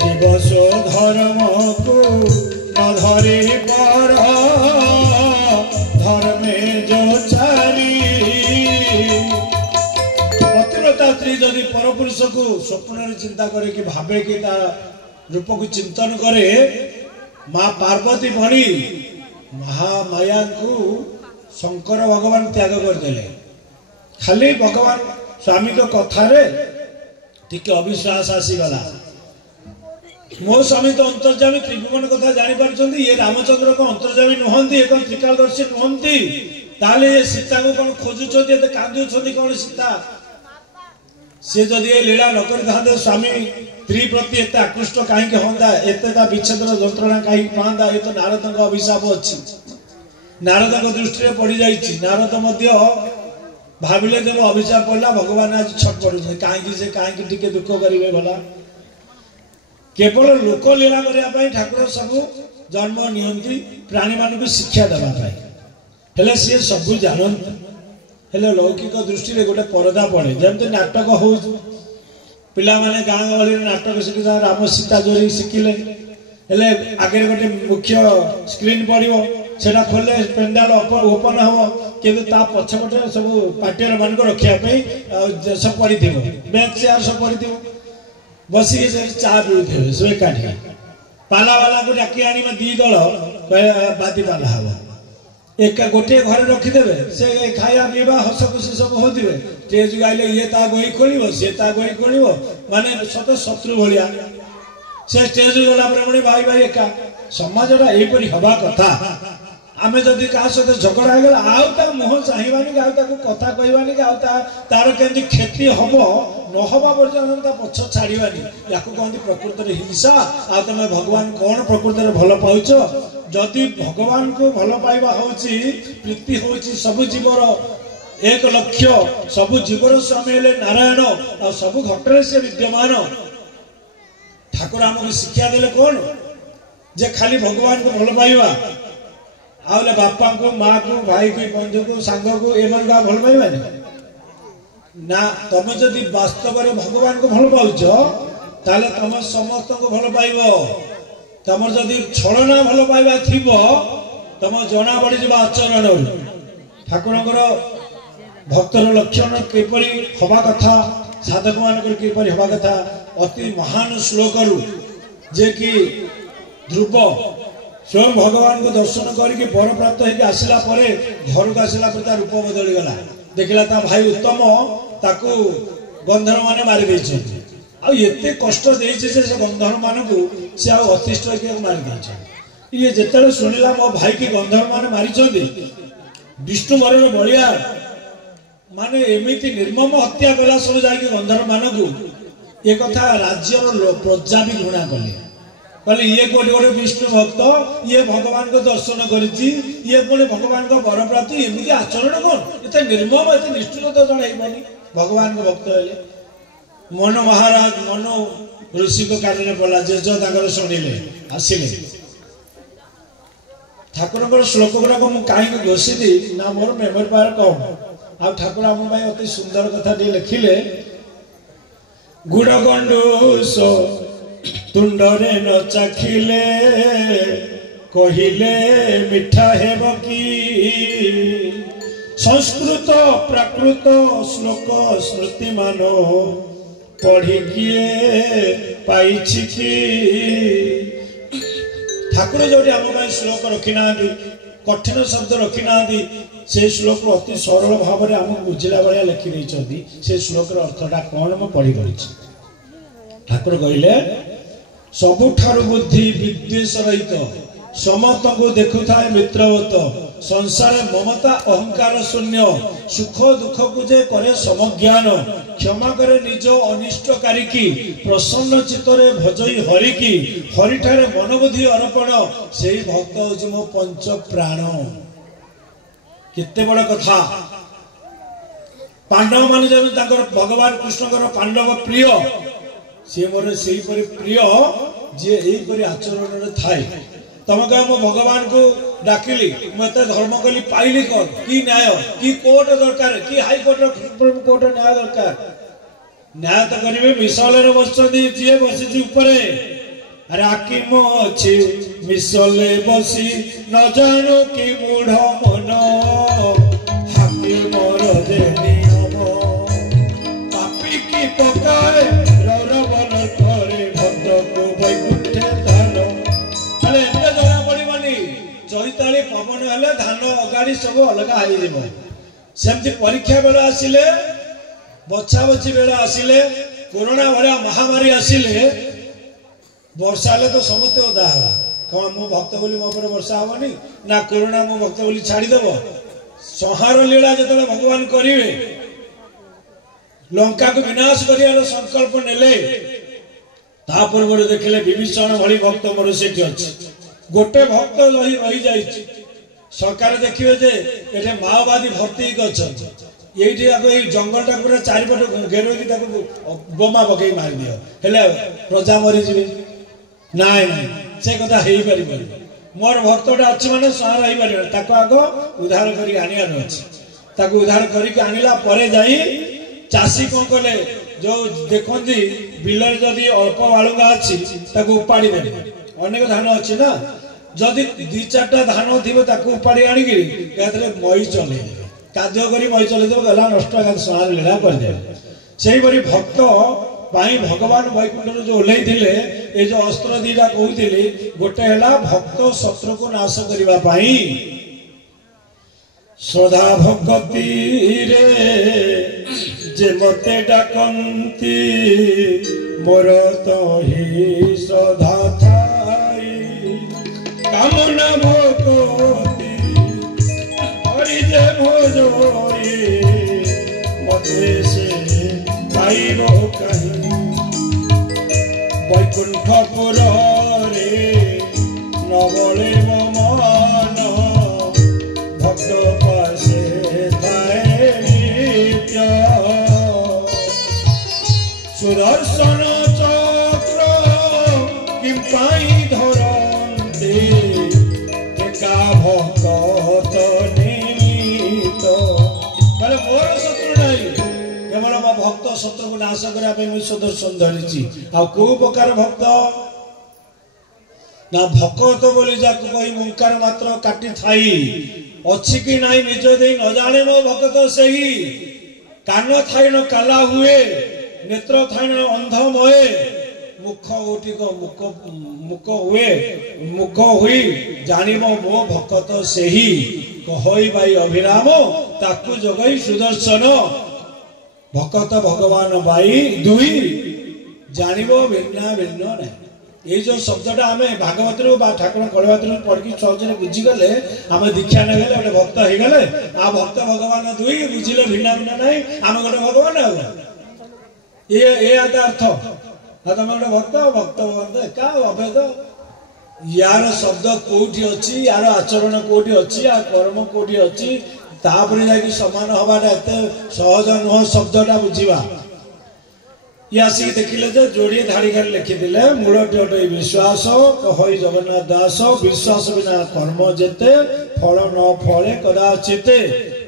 जीवस धर्म को न धरे पर धर्मे जो चारी पतिव्रता स्त्री जदि परपुरुष को स्वप्न चिंता करे कि भावे कि रूप को चिंतन करे माँ पार्वती भणी महामाया को शंकर भगवान त्याग करदे खाली भगवान स्वामी को कथारे टिके अविश्वास आसीगला मो स्वामी तो अंतर्जामी त्रिभुवन कथा जानी पारछंती ये रामचंद्र को अंतर्जामी नुहंती एक त्रिकालदर्शी नुहंती ताले ये सीता को कौन खोजुछंती एते कांदुछंती कौन सीता से जदि ये लीला न कर स्वामी स्त्री प्रति एत आकृष्ट कहीं हाँ एत विच्छेदर जंत्रणा कहीं पाता ये तो नारद अभिशाप अच्छी नारद दृष्टि पड़ जाइए नारद भाविले जब अभिशाप पड़ा भगवान आज छट पड़े कहीं कहीं दुख करेंगे गला केवल लोक लीला करने ठाकुर सब जन्म नियंती प्राणी मान शिक्षा देवाई सी सब जानते हेले लौकिक दृष्टि में गोटे परदा पड़े जमती नाटक हो पिला माने गाँ गहली नाटक शिखी राम सीता जोरी शिखिले हेले आगे गोटे मुख्य स्क्रीन पड़ो सेटा खोले पेंडाल ओपन हम किंतु ता पछपटे सब पार्टीर मान को रखिया सब पड़ी बेंच चेयर सब पड़ी बसिक चा पीते सब एकाठी पाला वाला को डाकी आनी दी दल बादी पाला हम एक गोटे घर रखीदे से खाया पीवा हस खुशी सब होते स्टेज गाइले ये ता गोई खोल सी ता गोई खोल माने सत शत्रु भाया से स्टेज गला भाई भाई एका समाजटा यहीपरि हवा कथा आमे जदि का सहित झगड़ा हो गला आउ मुह चाहबानी कि आउ कथा कहबानी कि तार केमती क्षति हम न हवा पर्यंत पछ छाड़बानी या कहते प्रकृत में हिंसा आ तुम भगवान कौन प्रकृत में भल पाउच जदि भगवान को भल पाइबा होची प्रीति होची सब जीवर एक लक्ष्य सब जीवर स्वामी हेले नारायण आ सब घटरे से विद्यमान ठाकुर आमको शिक्षा देले कौन जे खाली भगवान को भल पाइबा आउले बापा को माँ को भाई को बंधु को सांग को एमन का भल पाइबानी ना तुम जदि वास्तव में भगवान को भल पाउच ताले तुम समस्त को भल पाइब तुम जदि छलना भल पाइबा थिब तुम जना पड़ी जा आचरण ठाकुर भक्तर लक्षण किपरि हवा कथा साधक मान किपरि हवा कथा अति महान श्लोक जे कि ध्रुव स्वयं भगवान को दर्शन करके बर प्राप्त होकर आसला घर को आसला रूप बदली गला देखला ता भाई उत्तम ताकू गंधर्व माने मारी देछे आ एते कष्ट देछे से गंधर्व मान को से आ अतिष्ठ के मारी देछे ये जेतले सुनिला मो भाई की गंधर्व माने मारी छथि विष्णु वरण बलिया माने एमिति निर्मम हत्या कला सब जाई गंधर्व मान को ये कथा राज्यर प्रजा भी घृणा कले कहले ये कोटे गोटे विष्णु भक्त ये भगवान को दर्शन करिछि ये कोटे भगवान को वर प्राप्त एमिति आचरण कौन एते निर्मम एते निष्ठुर तो जणाइबनी भगवान को भक्त हेले मन महाराज मनो ऋषि को कारण पड़ा जेज ताकर शुणिले आसिले ठाकुर श्लोक गुराक मु कहीं घोषिदी ना मोर मेमोरी पावर कम आ ठाकुर आम अति सुंदर कथा लिखिले गुड़ गंडूस तुंडरे न चाखिले कहिले मिठा हेब की संस्कृत प्राकृत श्लोक स्मृति मान पढ़ी किए पाइछि की ठाकुर जो आम श्लोक रखी ना कठिन शब्द रखी ना से श्लोक अति सरल भाव में आम बुझला भाया लिखि से श्लोक अर्थटा कौन मैं पढ़ी कर ठाकुर कहले सबुठारु बुद्धि विद्वेष रहित समस्त को देखु थाए मित्रवत संसार ममता अहंकार शून्य सुख दुख को जे करे समज्ञान क्षमा करे निज अनिष्टकारी की प्रसन्न चित्तरे भजई हरि की हरिठारे मनबुद्धि अर्पण से भक्त होछि मो पंच प्राण केते बड़ कथा पांडव मान जब भगवान कृष्ण पांडव प्रिय सी मोर से प्रिय जी यहीपरि आचरण थाए तुम कह मो भगवान को डाकिली मत धर्म कली पाइली कौन कि न्याय कि कोर्ट दरकार कि हाई कोर्ट सुप्रीम कोर्ट न्याय दरकार न्याय तो करेंगे मिसले बसती जी बसी ऊपरे अरे आकिम अच्छी मिसले बसी न जानो कि मूढ़ मन हाकिम दे नियम पापी की पकाए रौरवन करे भक्त को वैकुंठे धान अरे एते जना पड़िबनी चैताली पवन हेले धान अगाड़ी सब अलग हो सेमती परीक्षा बेला आसिले बछा बछी बेला आसिले कोरोना भलिया महामारी आसिले वर्षा हेले तो समस्ते ओदा हवा कौन मो भक्त बोली मो पर वर्षा हवनी ना कोरोना मो भक्त बोली छाड़ीदेव संहार लीला जो भगवान करेंगे लंका को विनाश कर संकल्प नेले पूर्व देखिले विभीषण भली भक्त मोर से गोटे भक्त रही जाइए सरकार देखिए जे ये माओवादी भर्ती ये जंगल टा पूरा चारिपट घेर बोमा पकई मार दियो प्रजा मरीजे ना से कथा हो पार मोर भक्तटा अच्छी माने सहर हो पार आग उद्धार कर आनार उद्धार कर चाषी कौन कले जो देखती बिलर जदि अल्प बालुंगा अच्छी उपाड़ी देने अनेक धान अच्छी ना जदि 2-4टा धान थी उपाड़ी आनिकी मई चले काद्य कर मई चल गला नष्ट सोनार लीला करदे से भक्त भगवान वैकुंठ जो ओह्ल ये जो अस्त्र दीटा कहते गोटे है भक्त शत्रु को नाश करने श्रद्धा भक्ति रे जे मते डाकंती मोर तो ही श्रद्धा थाई कामना भक्ति हरि जे भोजोई मते से पाइबो कहीं वैकुंठपुर रे नवले मन भक्त पासे थाए नित्य सुदर्शन चक्र किं पाई धरन्ते एका भक्त निमित्त बोले मोर शत्रु नहीं केवल मो भक्त शत्रु को नाश करने सुदर्शन धरी आ कौ प्रकार भक्त ना भक्त बोली जाको कही मुंकार मात्र काटी थाई अच्छी कि नाई निज दे न जाने मो भक्त सही कान थाई न काला हुए नेत्र थाई न अंध मोए मुख उठिक मुख हुए मुख हुई जानिबो मो भक्त सही कहई भाई अभिराम ताकू जगई सुदर्शन भक्त भगवान भाई दुई जानिबो भिन्न भिन्न नहीं ये जो शब्दटा आम भागवत ठाकुर कलवत पढ़ की सहज बुझीगले आम दीक्षा नहीं गोटे भक्त हो गले आ भक्त भगवान दुई बुझिले भिन्न भिन्न नहीं आम गोटे भगवान ये अर्थ तुम गोटे भक्त भक्त भगवान एका अभेद यार शब्द कौटी अच्छी यार आचरण कौटी अच्छी यार कर्म कौटी अच्छी तापर जाकि समान हवाटा एत सहज नुह शब्दटा बुझा ये आसिक देखिले जे जोड़िए धाड़ी कर लिखिले मूलटी अटे विश्वास हई जगन्नाथ दास विश्वास बिना कर्म जेते फल न फले कदाचित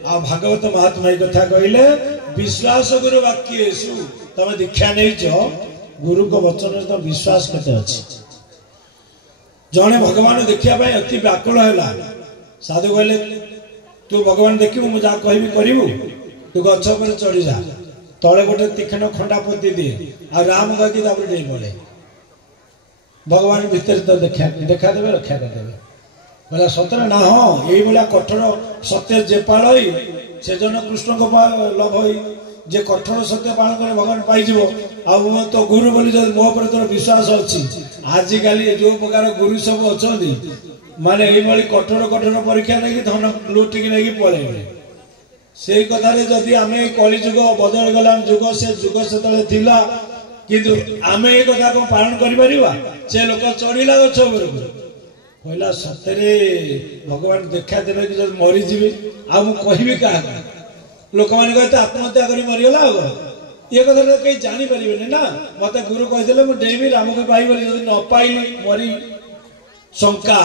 आ भागवत महात्मा कथा कहले विश्वास गुरु वाक्येषु तमे दीक्षा नहीं गुरु को वचन तो विश्वास केते अछि जने भगवान देखिया भाई अति व्याकुल हैला साधु कहले तू भगवान देखिबु मु जा कहबी करिवु तू गछ पर चढ़ी जा तले गोटे तीक्ष्ण खंडा पोती दिए आ राम गति पड़े भगवान भितर तो देखा देवे रक्षा करदेवे बोला सतरे ना हाँ यही भाया कठोर सत्य जे पाल से जन कृष्ण को लभ जे कठोर सत्य पालन कर भगवान पाई तो गुरु बोली मो पर तोर विश्वास अच्छी आजिकल जो प्रकार गुरु सब अच्छा माने ये कठोर कठोर परीक्षा नहीं धन लुटिक नहीं पलैबे से कथार जदि आम कली जुग बदल गला जुग से जुग से थिला किंतु आम ये कथा को पालन कर लोक चढ़ला गछ कहला सतरे भगवान देखा देवे कि जब मरीजी आ मुझे क्या लोक मैंने कहते आत्महत्या कर मरीगला ये कथा तो कहीं जापर ना मत गुरु कही मुझे डेबी राम को पाइब न पाइली मरी शंका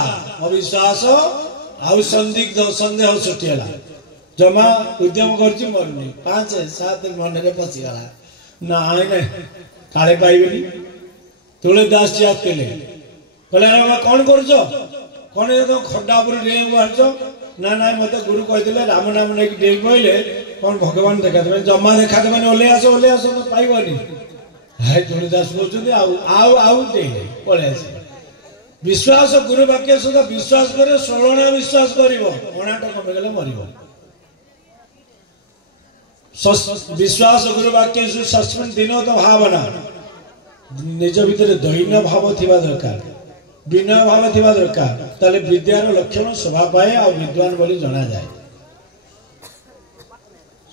अविश्वास आउ संदिग्ध सन्देह सृष्टिला जमा उद्यम कर मरुनी 5-7 मन में पशिगला ना काले पाइबेनी तुलसीदास जी आते कहले कौन कर खड्डा पर डेई बाहर ना ना मत गुरु कही राम नाम नहीं डेई पड़े कौन भगवान देखा देवे जमा देखा देवे ओल्ले आस तो पाइबनी हाय तुलसीदास कहते पलि आस विश्वास गुरु वाक्य सहित विश्वास करे 16 विश्वास कर अणाट कमिगले मर विश्वास गुरु वाक्य सस्मिन दिन तो भावना निज भीतर दैन्य भाव थिबा दरकार विनय भाव थिबा दरकार ताले विद्यार लक्षण शोभा पाए आ विद्वान बोली जना जाए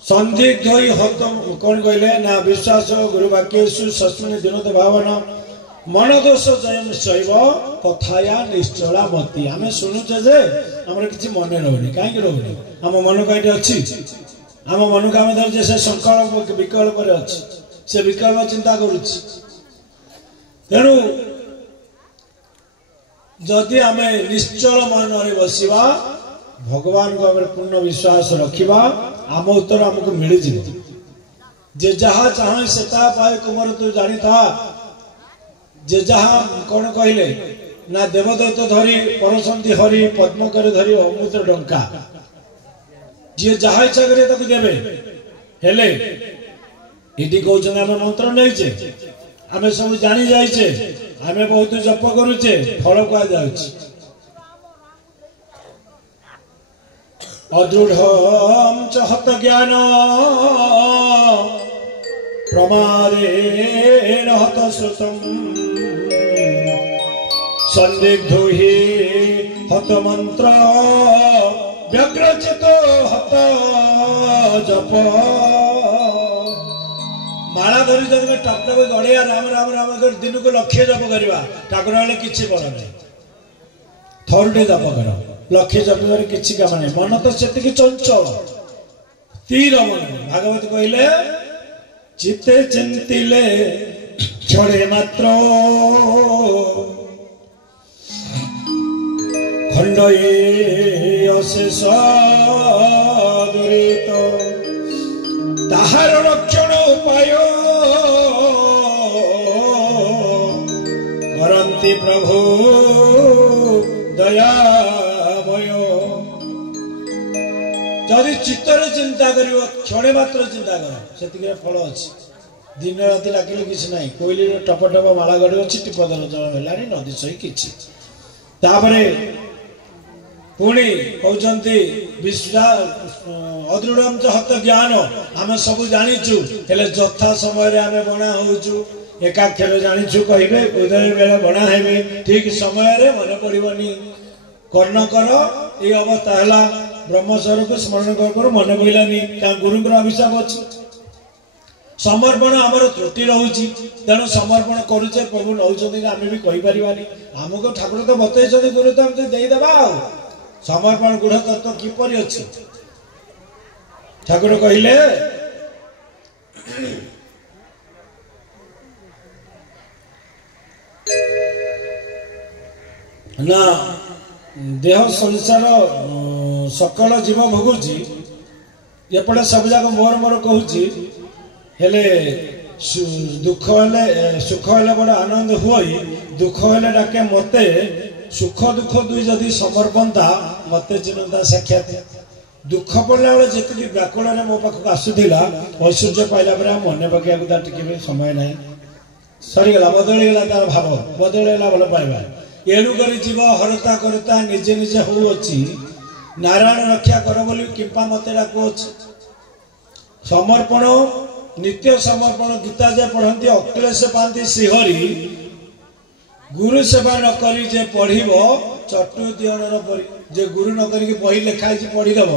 संदिग्ध होई हतम कौन कहले ना विश्वास गुरु वाक्य सस्मिन दिन तो भावना मन दोष जयम शैव कथाया निश्चला मती आम शुणुचे जे आमर किसी मन रोनी कहीं रोनी आम मन कहीं अच्छी आम मन को आम धर से संकल्प विकल्प अच्छी से विकल्प चिंता करुच्ची तेणु जदि आम निश्चल मन बसवा भगवान को पूर्ण विश्वास रखा आम उत्तर आमको मिल जे जहा चाहे से पाए कुमार तू जानी था जे जहा कौन कहले ना देवदत्त धरी परसंती हरि पद्म करे धरी अमृत डंका जी जहा इच्छा करे ताकू देबे हेले इटी कहउछन आमे मंत्र नैचे आमे सब जानि जाइछे आमे बहुत जप करूचे फल को जाउछ अदृढ़म च हत ज्ञान प्रमादेन हत श्रुतम संदिग्धो हि हत मंत्र व्यग्रचित हत जप माला धरी जब टप टप गड़िया राम राम राम कर दिन को लक्ष्य जप करवा ठाकुर वाले किछि बल नहीं थरुटे जप कर लक्ष्य जप कर किछि काम नहीं मन तो सेतिक चंचल तीर मन भागवत कहले चित्ते चिंतिले क्षणे मात्र खंडये अशेष दुरित ताहार रक्षण उपाय करन्ति प्रभु दयामय जदि चित्तर चिंता करियो क्षणे मात्र चिंता कर सेतिके फल अछि दिन राति लागिले किछि नाही कोइली टप टप माला गडी अछि टिपदर जल हेलानी नदी सही किछि तापरे पुणी कहते विश्वा अदृढ़ हत ज्ञान आम सब जाचु हेले जथा समय आम बणा होचु एकाक्षर जाचु कहे उदय बेला बणा हे ठीक समय मन पड़ोनी कर्ण कर ये अवस्था है ब्रह्मस्वर को स्मरण कर मन पड़ानी क्या गुरु अभिशाप अच्छी समर्पण आमर त्रुटि रोचे तेणु समर्पण करुचे प्रभु नौ आम भी कहीपर आमको ठाकुर तो बतई गुरु तो आम देदेबा समर्पण गुढ़ तत्व किपरि अछि ठाकुर कहिले ना देह संसार सकल जीव भोगुची एपटे सब जाक मोर मोर कहूची हेले दुख हेले सुख हेले बड़ आनंद हुई दुख हेले डाके मते सुख दुख दुई जदि समर्पणता मते चिन्ता साक्षात दुख पड़ला बेले जी व्याकुल मो पाखक आसूला ऐश्वर्य पाइला मन पकड़ा टे समय ना सरीगला बदलीगला तार भाव बदलगला भल पाइबा एणुक जीव हरता करता निजे निजे हो अच्छी नारायण रक्षा कर बोली किंपा मते डाकुअछि समर्पण नित्य समर्पण गीता जे पढ़ती अखिलेश पाती श्रीहरि गुरु सेवा न करी जे पढ़िबो चटु दिहणर परी जे गुरु न करी बही लेखाई पढ़ीदेव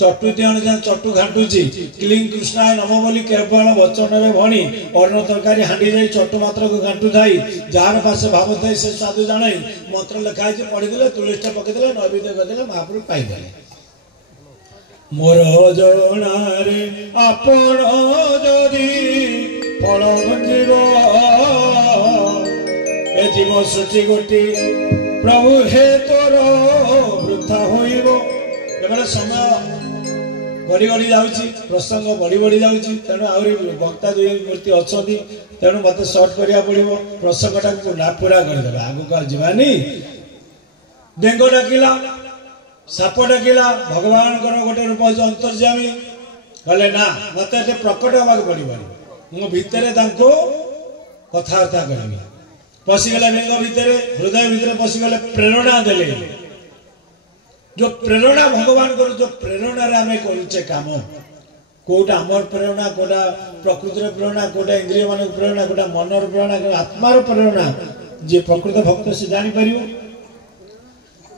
चटु दिहण जे चटु घाटुची क्लीं कृष्णाय नम बोली केवल वचन रे भणी अन्न तरकारी हांडी जाई चटु मात्र को घाटु थाई जार पासे भाव थाई से साधु जानै मंत्र लेखाई पढ़ीदेले तुलसी पकेदेले नैवेद्य करदेले महाप्रभु पाइदेले मोर जनारे आपण जदि फल भंजिब ए जीव सृष्टि गोटी प्रभु हे तोर वृथा होइबो एबे समय गड़ी गड़ी जाउची प्रसंग बढ़ी बढ़ी जाउची तेणु आउरी वक्ता दुई मूर्ति अछंती तेणु मते शॉर्ट करिया पड़िबो प्रसंगटा को ना पूरा कर देबा आगु का जीवानी बेंग डाकिला साप डाकिला भगवान कर गोटे रूप अंतर्यामी कहले ना मते एते प्रकट होबाक पड़िबो मो भितरे तांको कथावार्ता करबी पशिगले बेंग भितर हृदय भितर पशिगले प्रेरणा देले जो प्रेरणा भगवान कर जो प्रेरणा रे आमे करूचे काम कोटा अमर प्रेरणा कोटा प्रकृतिर प्रेरणा कोटा इंद्रिय मान प्रेरणा कोटा मनर प्रेरणा कोटा आत्मार प्रेरणा जे प्रकृत भक्त से जानि परियो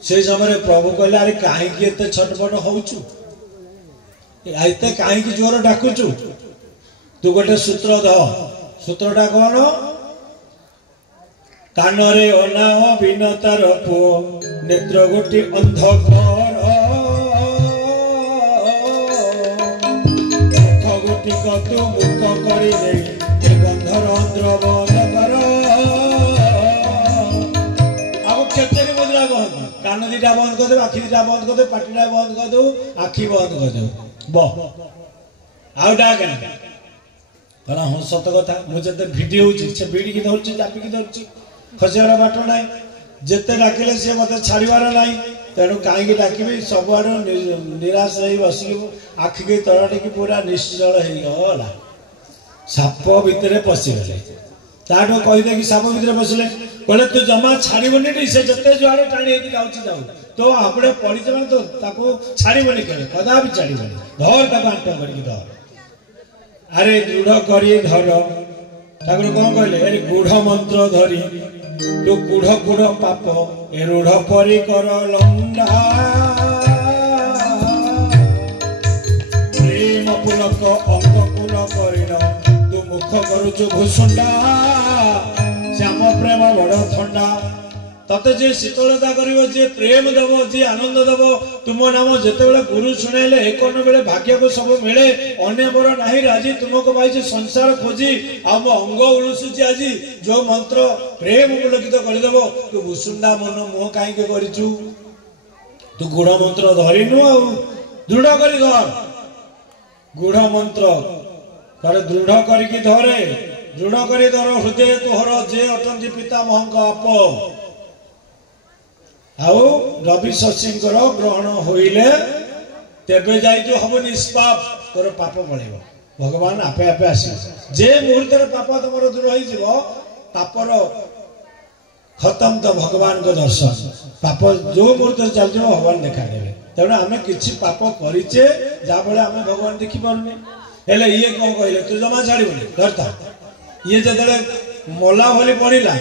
से समय प्रभु कहले अरे काहे की एते छटपट होउछु आइते काहे की जोर डाकुछु तू गोटे सूत्र द सूत्रटा कोन कानरे अनाओ बिनतार पो नेत्र गोटी अंधकार गोटी कतु मुख करी दे गंधर अंध्र बंद कर अब केचरी मुद्रा कहत कान दीटा बंद कर दे आखि दीटा बंद कर दे पाटीटा बंद कर दे आखि बंद कर दे ब आउ डाके कहला हाँ सत कथा मुझे भिडी होची से भिडी की धरची चापी की धरची खसियार बाट ना ଯେତେ ଡାକିଲେ ସିଏ ମତେ ଛାଡ଼ିବାର ନାହିଁ। ତେଣୁ କାହିଁକି ଡାକିବି, ସବୁଆଡୁ ନିରାଶ ହେଇ ବସିକି ଆଖିକି ତଳଟିକି ପୁରା ନିଶ୍ଚଳ ହେଇଗଲା। ସାପ ଭିତରେ ପଶିଗଲେ। ତାଠୁ କହିଦେଇକି ସାପ ଭିତରେ ପଶିଲେ, କହିଲେ ତୁ ଜମା ଛାଡ଼ିବନି, ସେ ଯେତେ ଯୁଆଡେ ଟାଣି ହେଇକି ଯାଉଛି ଯାଉ, ତ આપણે ପଡ଼ିଛ ମାନେ ତ ତାକୁ ଛାଡ଼ିବନି, କେବେ କଦାପି ଛାଡ଼ିବନି। ଧର ତାକୁ ଆଣ୍ଟ କରିକି ଧର। ଆରେ ଦୃଢ଼ କରି ଧର। ଠାକୁର କଣ କହିଲେ, ଆରେ ଗୂଢ଼ ମନ୍ତ୍ର ଧରି ତୁ କୁଢ଼ କୁଢ଼ ପାପ ଏ ରୂଢ଼ ପରି କର ଲଣ୍ଡା। ପ୍ରେମ ପୁଲକ ଅଙ୍ଗ କୁଲ କରିନ ତୁ ମୁଖ କରୁଛୁ ଭୂଷୁଣ୍ଡା। ଶ୍ୟାମ ପ୍ରେମ ବଡ଼ ଥଣ୍ଡା। ତତେ ଯିଏ ଶୀତଳତା କରିବ, ଯିଏ ପ୍ରେମ ଦେବ, ଯିଏ ଆନନ୍ଦ ଦେବ, ତୁମ ନାମ ଯେତେବେଳେ ଗୁରୁ ଶୁଣେଇଲେ ଏକନ ବେଳେ ଭାଗ୍ୟକୁ ସବୁ ମିଳେ। ଅନ୍ୟ ବର ନାହିଁ ଆଜି ତୁମକୁ ପାଇଛି ସଂସାର ଖୋଜି, ଆଉ ମୋ ଅଙ୍ଗ ଉଳୁସୁଛି ଆଜି ଯୋଉ ମନ୍ତ୍ର ପ୍ରେମ ପୁଲକିତ କରିଦେବ। ତୁ ଭୂଷୁଣ୍ଡା ମନ ମୁହଁ କାହିଁକି କରିଛୁ? ତୁ ଗୁଢ଼ ମନ୍ତ୍ର ଧରିନୁ, ଆଉ ଦୃଢ଼ କରି ଧର। ଗୁଢ଼ ମନ୍ତ୍ର ତାରେ ଦୃଢ଼ କରିକି ଧରେ। ଦୃଢ଼ କରି ଧର ହୃଦୟ ତୁହର ଯେ ଅଟନ୍ତି ପିତାମହଙ୍କ ବାପ। ଆଉ ରବି ଶଶୀଙ୍କର ଗ୍ରହଣ ହୋଇଲେ ତେବେ ଯାଇ ତୁ ହବ ନିଷ୍ପାପ, ତୋର ପାପ ପଳେଇବ, ଭଗବାନ ଆପେ ଆପେ ଆସିବ। ଯେ ମୁହୂର୍ତ୍ତରେ ପାପ ତମର ଦୂର ହେଇଯିବ, ପାପର ଖତମ ତ ଭଗବାନଙ୍କ ଦର୍ଶନ। ପାପ ଯୋଉ ମୁହୂର୍ତ୍ତରେ ଚାଲିଯିବ ଭଗବାନ ଦେଖାଦେବେ। ତେଣୁ ଆମେ କିଛି ପାପ କରିଛେ ଯାହାଫଳରେ ଆମେ ଭଗବାନ ଦେଖିପାରୁନେ। ହେଲେ ଇଏ କଣ କହିଲେ, ତୁ ଜମା ଛାଡ଼ିବୁନି, ଧରତା। ଇଏ ଯେତେବେଳେ ମଲା ଭଳି ପଡ଼ିଲା,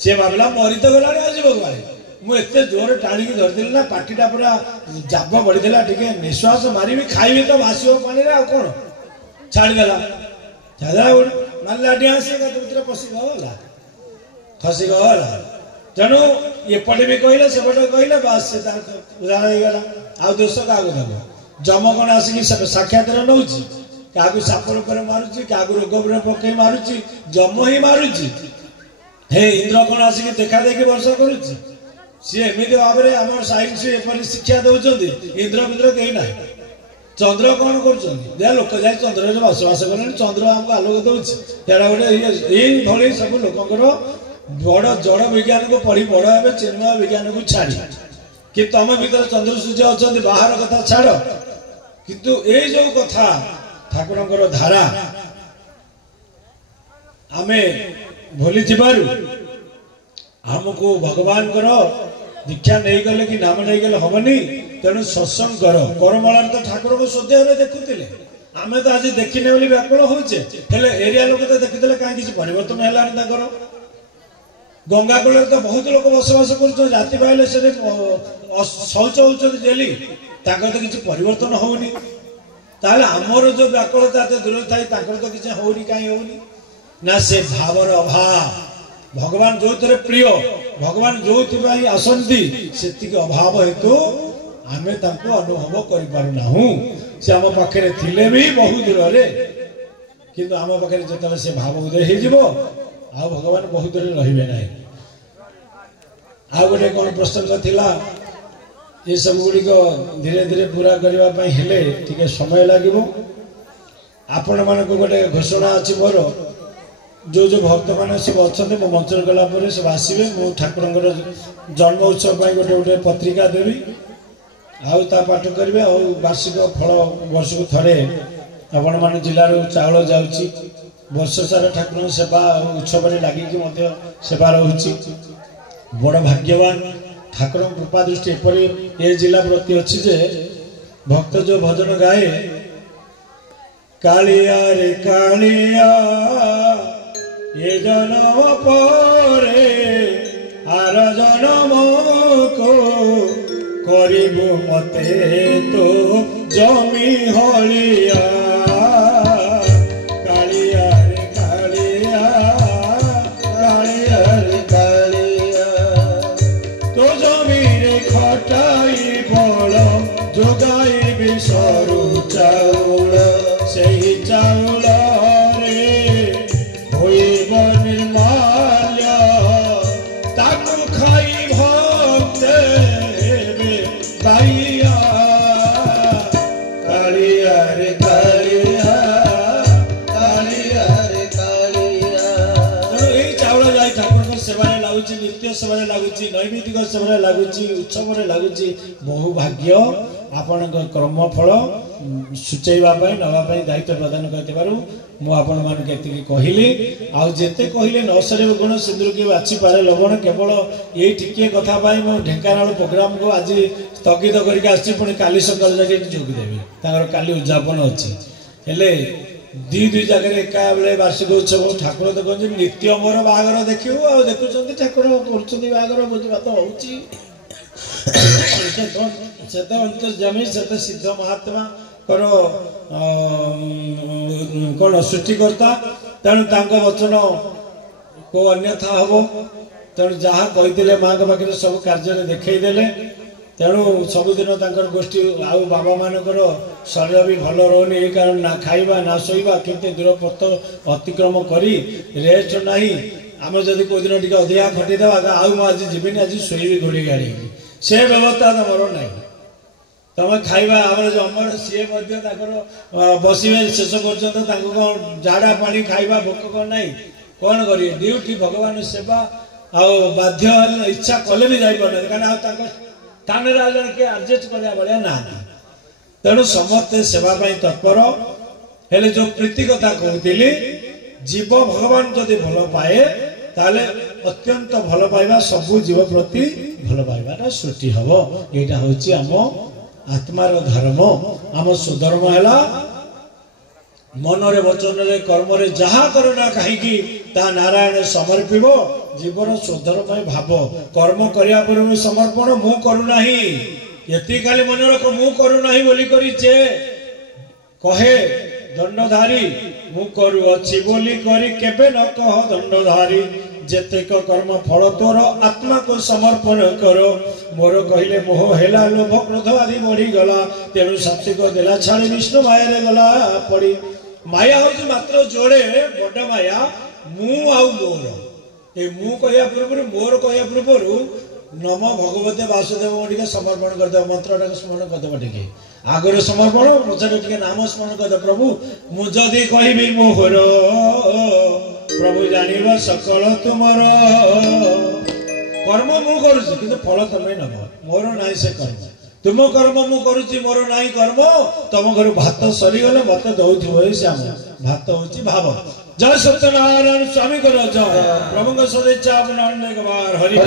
ସିଏ ଭାବିଲା ମରି ତ ଗଲାଣି, ଆସିବ କୁଆଡ଼େ। ମୁଁ ଏତେ ଜୋରରେ ଟାଣିକି ଧରିଥିଲି ନା, ପାଟିଟା ପୁରା ଜାବ ବଢିଥିଲା, ଟିକେ ନିଶ୍ୱାସ ମାରିବି ଖାଇବି ତ ଭାସିବ ପାଣିରେ, ଆଉ କଣ। ଛାଡ଼ିଦେଲା, ମାରିଲା ଡିଆଁ, ସେ ଭିତରେ ପଶିଗଲା, ଖସିଗଲା। ତେଣୁ ଏପଟେ ବି କହିଲେ ସେପଟେ କହିଲେ, ବାସ୍ ସେ ତାର ଉଦାହରଣ ହେଇଗଲା। ଆଉ ଦୋଷ କାହାକୁ ଦେବ? ଯମ କଣ ଆସିକି ସାକ୍ଷାତରେ ନଉଛି? କାହାକୁ ସାପ ଉପରେ ମାରୁଛି, କାହାକୁ ରୋଗ ଉପରେ ପକେଇ ମାରୁଛି? ଯମ ହିଁ ମାରୁଛି। ହେ ଇନ୍ଦ୍ର କଣ ଆସିକି ଦେଖା ଦେଇକି ବର୍ଷା କରୁଛି? ସିଏ ଏମିତି ଭାବରେ ଆମର ସାଇନ୍ସ ଏପରି ଶିକ୍ଷା ଦଉଛନ୍ତି, ଇନ୍ଦ୍ର ମିନ୍ଦ୍ର କେହି ନାହିଁ। ଚନ୍ଦ୍ର କଣ କରୁଛନ୍ତି? ଯାହା ଲୋକ ଯାଇ ଚନ୍ଦ୍ରରେ ବସବାସ କଲେଣି, ଚନ୍ଦ୍ର ଆମକୁ ଆଲୋକ ଦଉଛି। ଏଇଟା ଗୋଟେ ଏଇଭଳି ସବୁ ଲୋକଙ୍କର ବଡ ଜଡ଼ ବିଜ୍ଞାନକୁ ପଢି ବଡ ହେବେ, ଚିନ୍ମୟ ବିଜ୍ଞାନକୁ ଛାଡ଼ି। କି ତମ ଭିତରେ ଚନ୍ଦ୍ର ସୂର୍ଯ୍ୟ ଅଛନ୍ତି, ବାହାର କଥା ଛାଡ। କିନ୍ତୁ ଏଇ ଯୋଉ କଥା ଠାକୁରଙ୍କର ଧାରା ଆମେ ଭୁଲି ଯିବାରୁ ଆମକୁ ଭଗବାନଙ୍କର ଦୀକ୍ଷା ନେଇଗଲେ କି ନାମ ନେଇଗଲେ ହବନି। ତେଣୁ ସତ୍ସଙ୍ଗ କର। କରମଳାରେ ତ ଠାକୁରଙ୍କୁ ସଦ୍ୟରେ ଦେଖୁଥିଲେ, ଆମେ ତ ଆଜି ଦେଖିନେ ବୋଲି ବ୍ୟାକୁଳ ହଉଛେ। ହେଲେ ଏରିଆ ଲୋକ ତ ଦେଖିଥିଲେ, କାହିଁ କିଛି ପରିବର୍ତ୍ତନ ହେଲାନି ତାଙ୍କର। ଗଙ୍ଗା କୂଳରେ ତ ବହୁତ ଲୋକ ବସବାସ କରୁଛନ୍ତି, ରାତି ପାଇଲେ ସେଠି ଶୌଚ ହଉଛନ୍ତି ଡେଲି, ତାଙ୍କର ତ କିଛି ପରିବର୍ତ୍ତନ ହଉନି। ତାହେଲେ ଆମର ଯୋଉ ବ୍ୟାକୁଳତା ଏତେ ଦୂରରେ ଥାଇ ତାଙ୍କର ତ କିଛି ହଉନି, କାହିଁ ହଉନି? ନା ସେ ଭାବର ଅଭାବ। ଭଗବାନ ଯୋଉଥିରେ ପ୍ରିୟ, ଭଗବାନ ଯୋଉଥିପାଇଁ ଆସନ୍ତି, ସେତିକି ଅଭାବ ହେତୁ ଆମେ ତାଙ୍କୁ ଅନୁଭବ କରିପାରୁନାହୁଁ। ସେ ଆମ ପାଖରେ ଥିଲେ ବି ବହୁ ଦୂରରେ, କିନ୍ତୁ ଆମ ପାଖରେ ଯେତେବେଳେ ସେ ଭାବ ଉଦୟ ହେଇଯିବ, ଆଉ ଭଗବାନ ବହୁ ଦୂରରେ ରହିବେ ନାହିଁ। ଆଉ ଗୋଟେ କଣ ପ୍ରସଙ୍ଗ ଥିଲା, ଏ ସବୁ ଗୁଡ଼ିକ ଧୀରେ ଧୀରେ ପୁରା କରିବା ପାଇଁ ହେଲେ ଟିକେ ସମୟ ଲାଗିବ। ଆପଣମାନଙ୍କୁ ଗୋଟେ ଘୋଷଣା ଅଛି ମୋର, ଯୋଉ ଯୋଉ ଭକ୍ତମାନେ ସବୁ ଅଛନ୍ତି, ମୁଁ ମନ୍ତ୍ର କଲା ପରେ ସବୁ ଆସିବେ। ମୁଁ ଠାକୁରଙ୍କର ଜନ୍ମ ଉତ୍ସବ ପାଇଁ ଗୋଟେ ଗୋଟେ ପତ୍ରିକା ଦେବି, ଆଉ ତା ପାଠ କରିବେ। ଆଉ ବାର୍ଷିକ ଫଳ ବର୍ଷକୁ ଥରେ ଆପଣମାନେ ଜିଲ୍ଲାରୁ ଚାଉଳ ଯାଉଛି। ବର୍ଷ ସାରା ଠାକୁରଙ୍କ ସେବା ଆଉ ଉତ୍ସବରେ ଲାଗିକି ମଧ୍ୟ ସେବା ରହୁଛି। ବଡ଼ ଭାଗ୍ୟବାନ, ଠାକୁରଙ୍କ କୃପା ଦୃଷ୍ଟି ଏପରି ଏ ଜିଲ୍ଲା ପ୍ରତି ଅଛି ଯେ ଭକ୍ତ ଯୋଉ ଭଜନ ଗାଏ, କାଳିଆ ରେ କାଳିଆ ଏ ଜନମ ପରେ ଆର ଜନମକୁ କରିବୁ ମତେ ତୁ ଜମି ହଳିଆ। କାଳିଆ ରେ କାଳିଆ, କାଳିଆ ରେ କାଳିଆ, ତୋ ଜମିରେ ଖଟାଇ ବଳ ଯୋଗାଇବି ସରୁ ଚାଉଳ। ସେହି ଚାଉଳରେ ହୋଇବ ନିର୍ମାଲ୍ୟ, ତାକୁ ଖାଇ ଭକ୍ତ ହେବେ ବାଇଆ। କାଳିଆ ରେ କାଳିଆ, କାଳିଆ ରେ କାଳିଆ। ତେଣୁ ଏଇ ଚାଉଳ ଯାଇ ଠାକୁରଙ୍କ ସେବାରେ ଲାଗୁଛି, ନିତ୍ୟ ସେବାରେ ଲାଗୁଛି। नैमित्तिक सेवा लगुच उत्सव लगुच बहु भाग्य आपण कर्मफल सूचेवाई नापी दायित्व प्रदान करती कहली आते कहले न सर गुण सिंदूर के बाछी पारे लवण केवल ये टिके कथा ढेंकानाल प्रोग्राम को आज स्थगित करके पुणी काली सकाल जाके जोगदेवी काली उद्यापन अच्छी हेले दुई जगह एका बेले वार्षिक उत्सव ठाकुर तो कहते नित्य मोर बाहागर देखियो आ देखुं ठाकुर कर भोजी भात होची अंतर्जामी से सिद्ध महात्मा कर कौन सृष्टिकर्ता तेणु वचन को अन्यथा हम तेणु जहाँ कही माँ के पाखे सब कार्य देखईदे तेणु सबुदिन गोष्ठी आउ बाबा मानकर शरीर भी भल रोनी यही कारण ना खाइबा ना शोइबा केते दूरपथ अतिक्रम करी रेस्ट नाही आम जदि कोई दिन टिके अधिका खटीदेवा आउ आज जीविनी आज शोइबी घोड़ी गाड़ी से व्यवस्था तुम ना तुम खाइबा अमर सी बसवे शेष कर झाड़ा पानी खाइबा भोक कौन ना कौन करेंगे ड्यूटी भगवान सेवा आध्य इच्छा कले भी जापार कहीं स्थान किए आडजस्ट करा भाया ना तेणु समस्ते सेवाई तत्पर हेले जो प्रीति कथा कहती जीव भगवान जदि भल पाए ताले अत्यंत भल पाइबा सबु जीव प्रति भल पाइबार सृष्टि हम यहाँ हूँ आम आत्मार धर्म आम सुधर्म है मनरे वचन कर्म जहाँ करना कहीं नारायण समर्पिब जीवन सुधर्म भाव कर्म करने पूर्व समर्पण मु करूना ये खाली मन रख मु करूना बोली जे कहे दंडधारी मु करुअछि बोली करी केबे न कह दंडधारी जेतेक कर्म फल तोर आत्मा को समर्पण करो मोर कहले मोह हेला लोभ क्रोध आदि बढ़ी गला तेणु सात्विक देला छाड़ी विष्णु माया गला पड़ी माया हूँ मात्र जोड़े बड़ माया मु आउ मोर ये मु कहया पूर्व मोर कहया पूर्व नम भगवते वासुदेव टे समर्पण करदे मंत्र स्मरण करदे टे आगर समर्पण पचारे टे नाम स्मरण करदे प्रभु मुझे कहबी मोहर प्रभु जानिबा सकल तुमर कर्म मु करुछि किंतु फल तमे नब मोर नाई से कर्म तुम कर्म मु करुछि मोर नाई कर्म तुम घर भात सरीगले मत दौथिबो श्याम भात होछि भाव जय सत्यनारायण स्वामी को जय प्रभु को सदिच्छा अपना एक बार हरि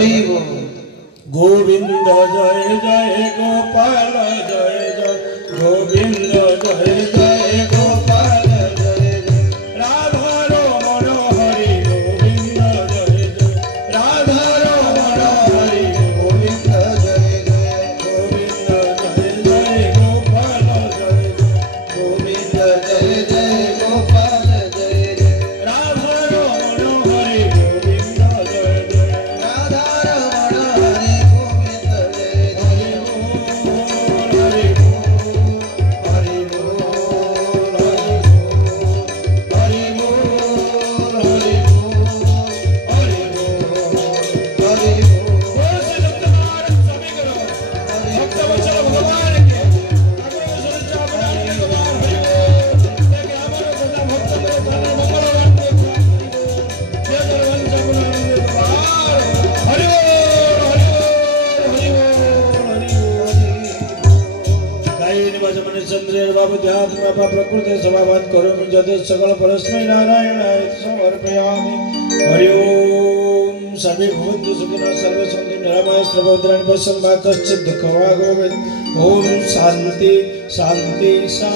गोविंद जय जय गोपाल जय जय गोविंद जय जय गोपाल जय जय राधा रमण हरि गोविंद जय जय राधा रमण हरि गोविंद जय जय गोविंद जय जय गोपाल जय जय गोविंद जय जय गोपाल जय जय राधा रमण हरि गोविंद जय जय राधा रमण हरि गोविंद जय जय हरि हरि प्रकृति स्वभाव करोमि जदे सकल परस्मै नारायणाय समर्पयामि हरि ओम सर्वे भवन्तु सुखिनः सर्वे सन्तु निरामयाः सर्वभद्राणि पश्यन्तु मा कश्चित् दुःखं वा भवेत् ओम शान्ति शान्ति शान्ति।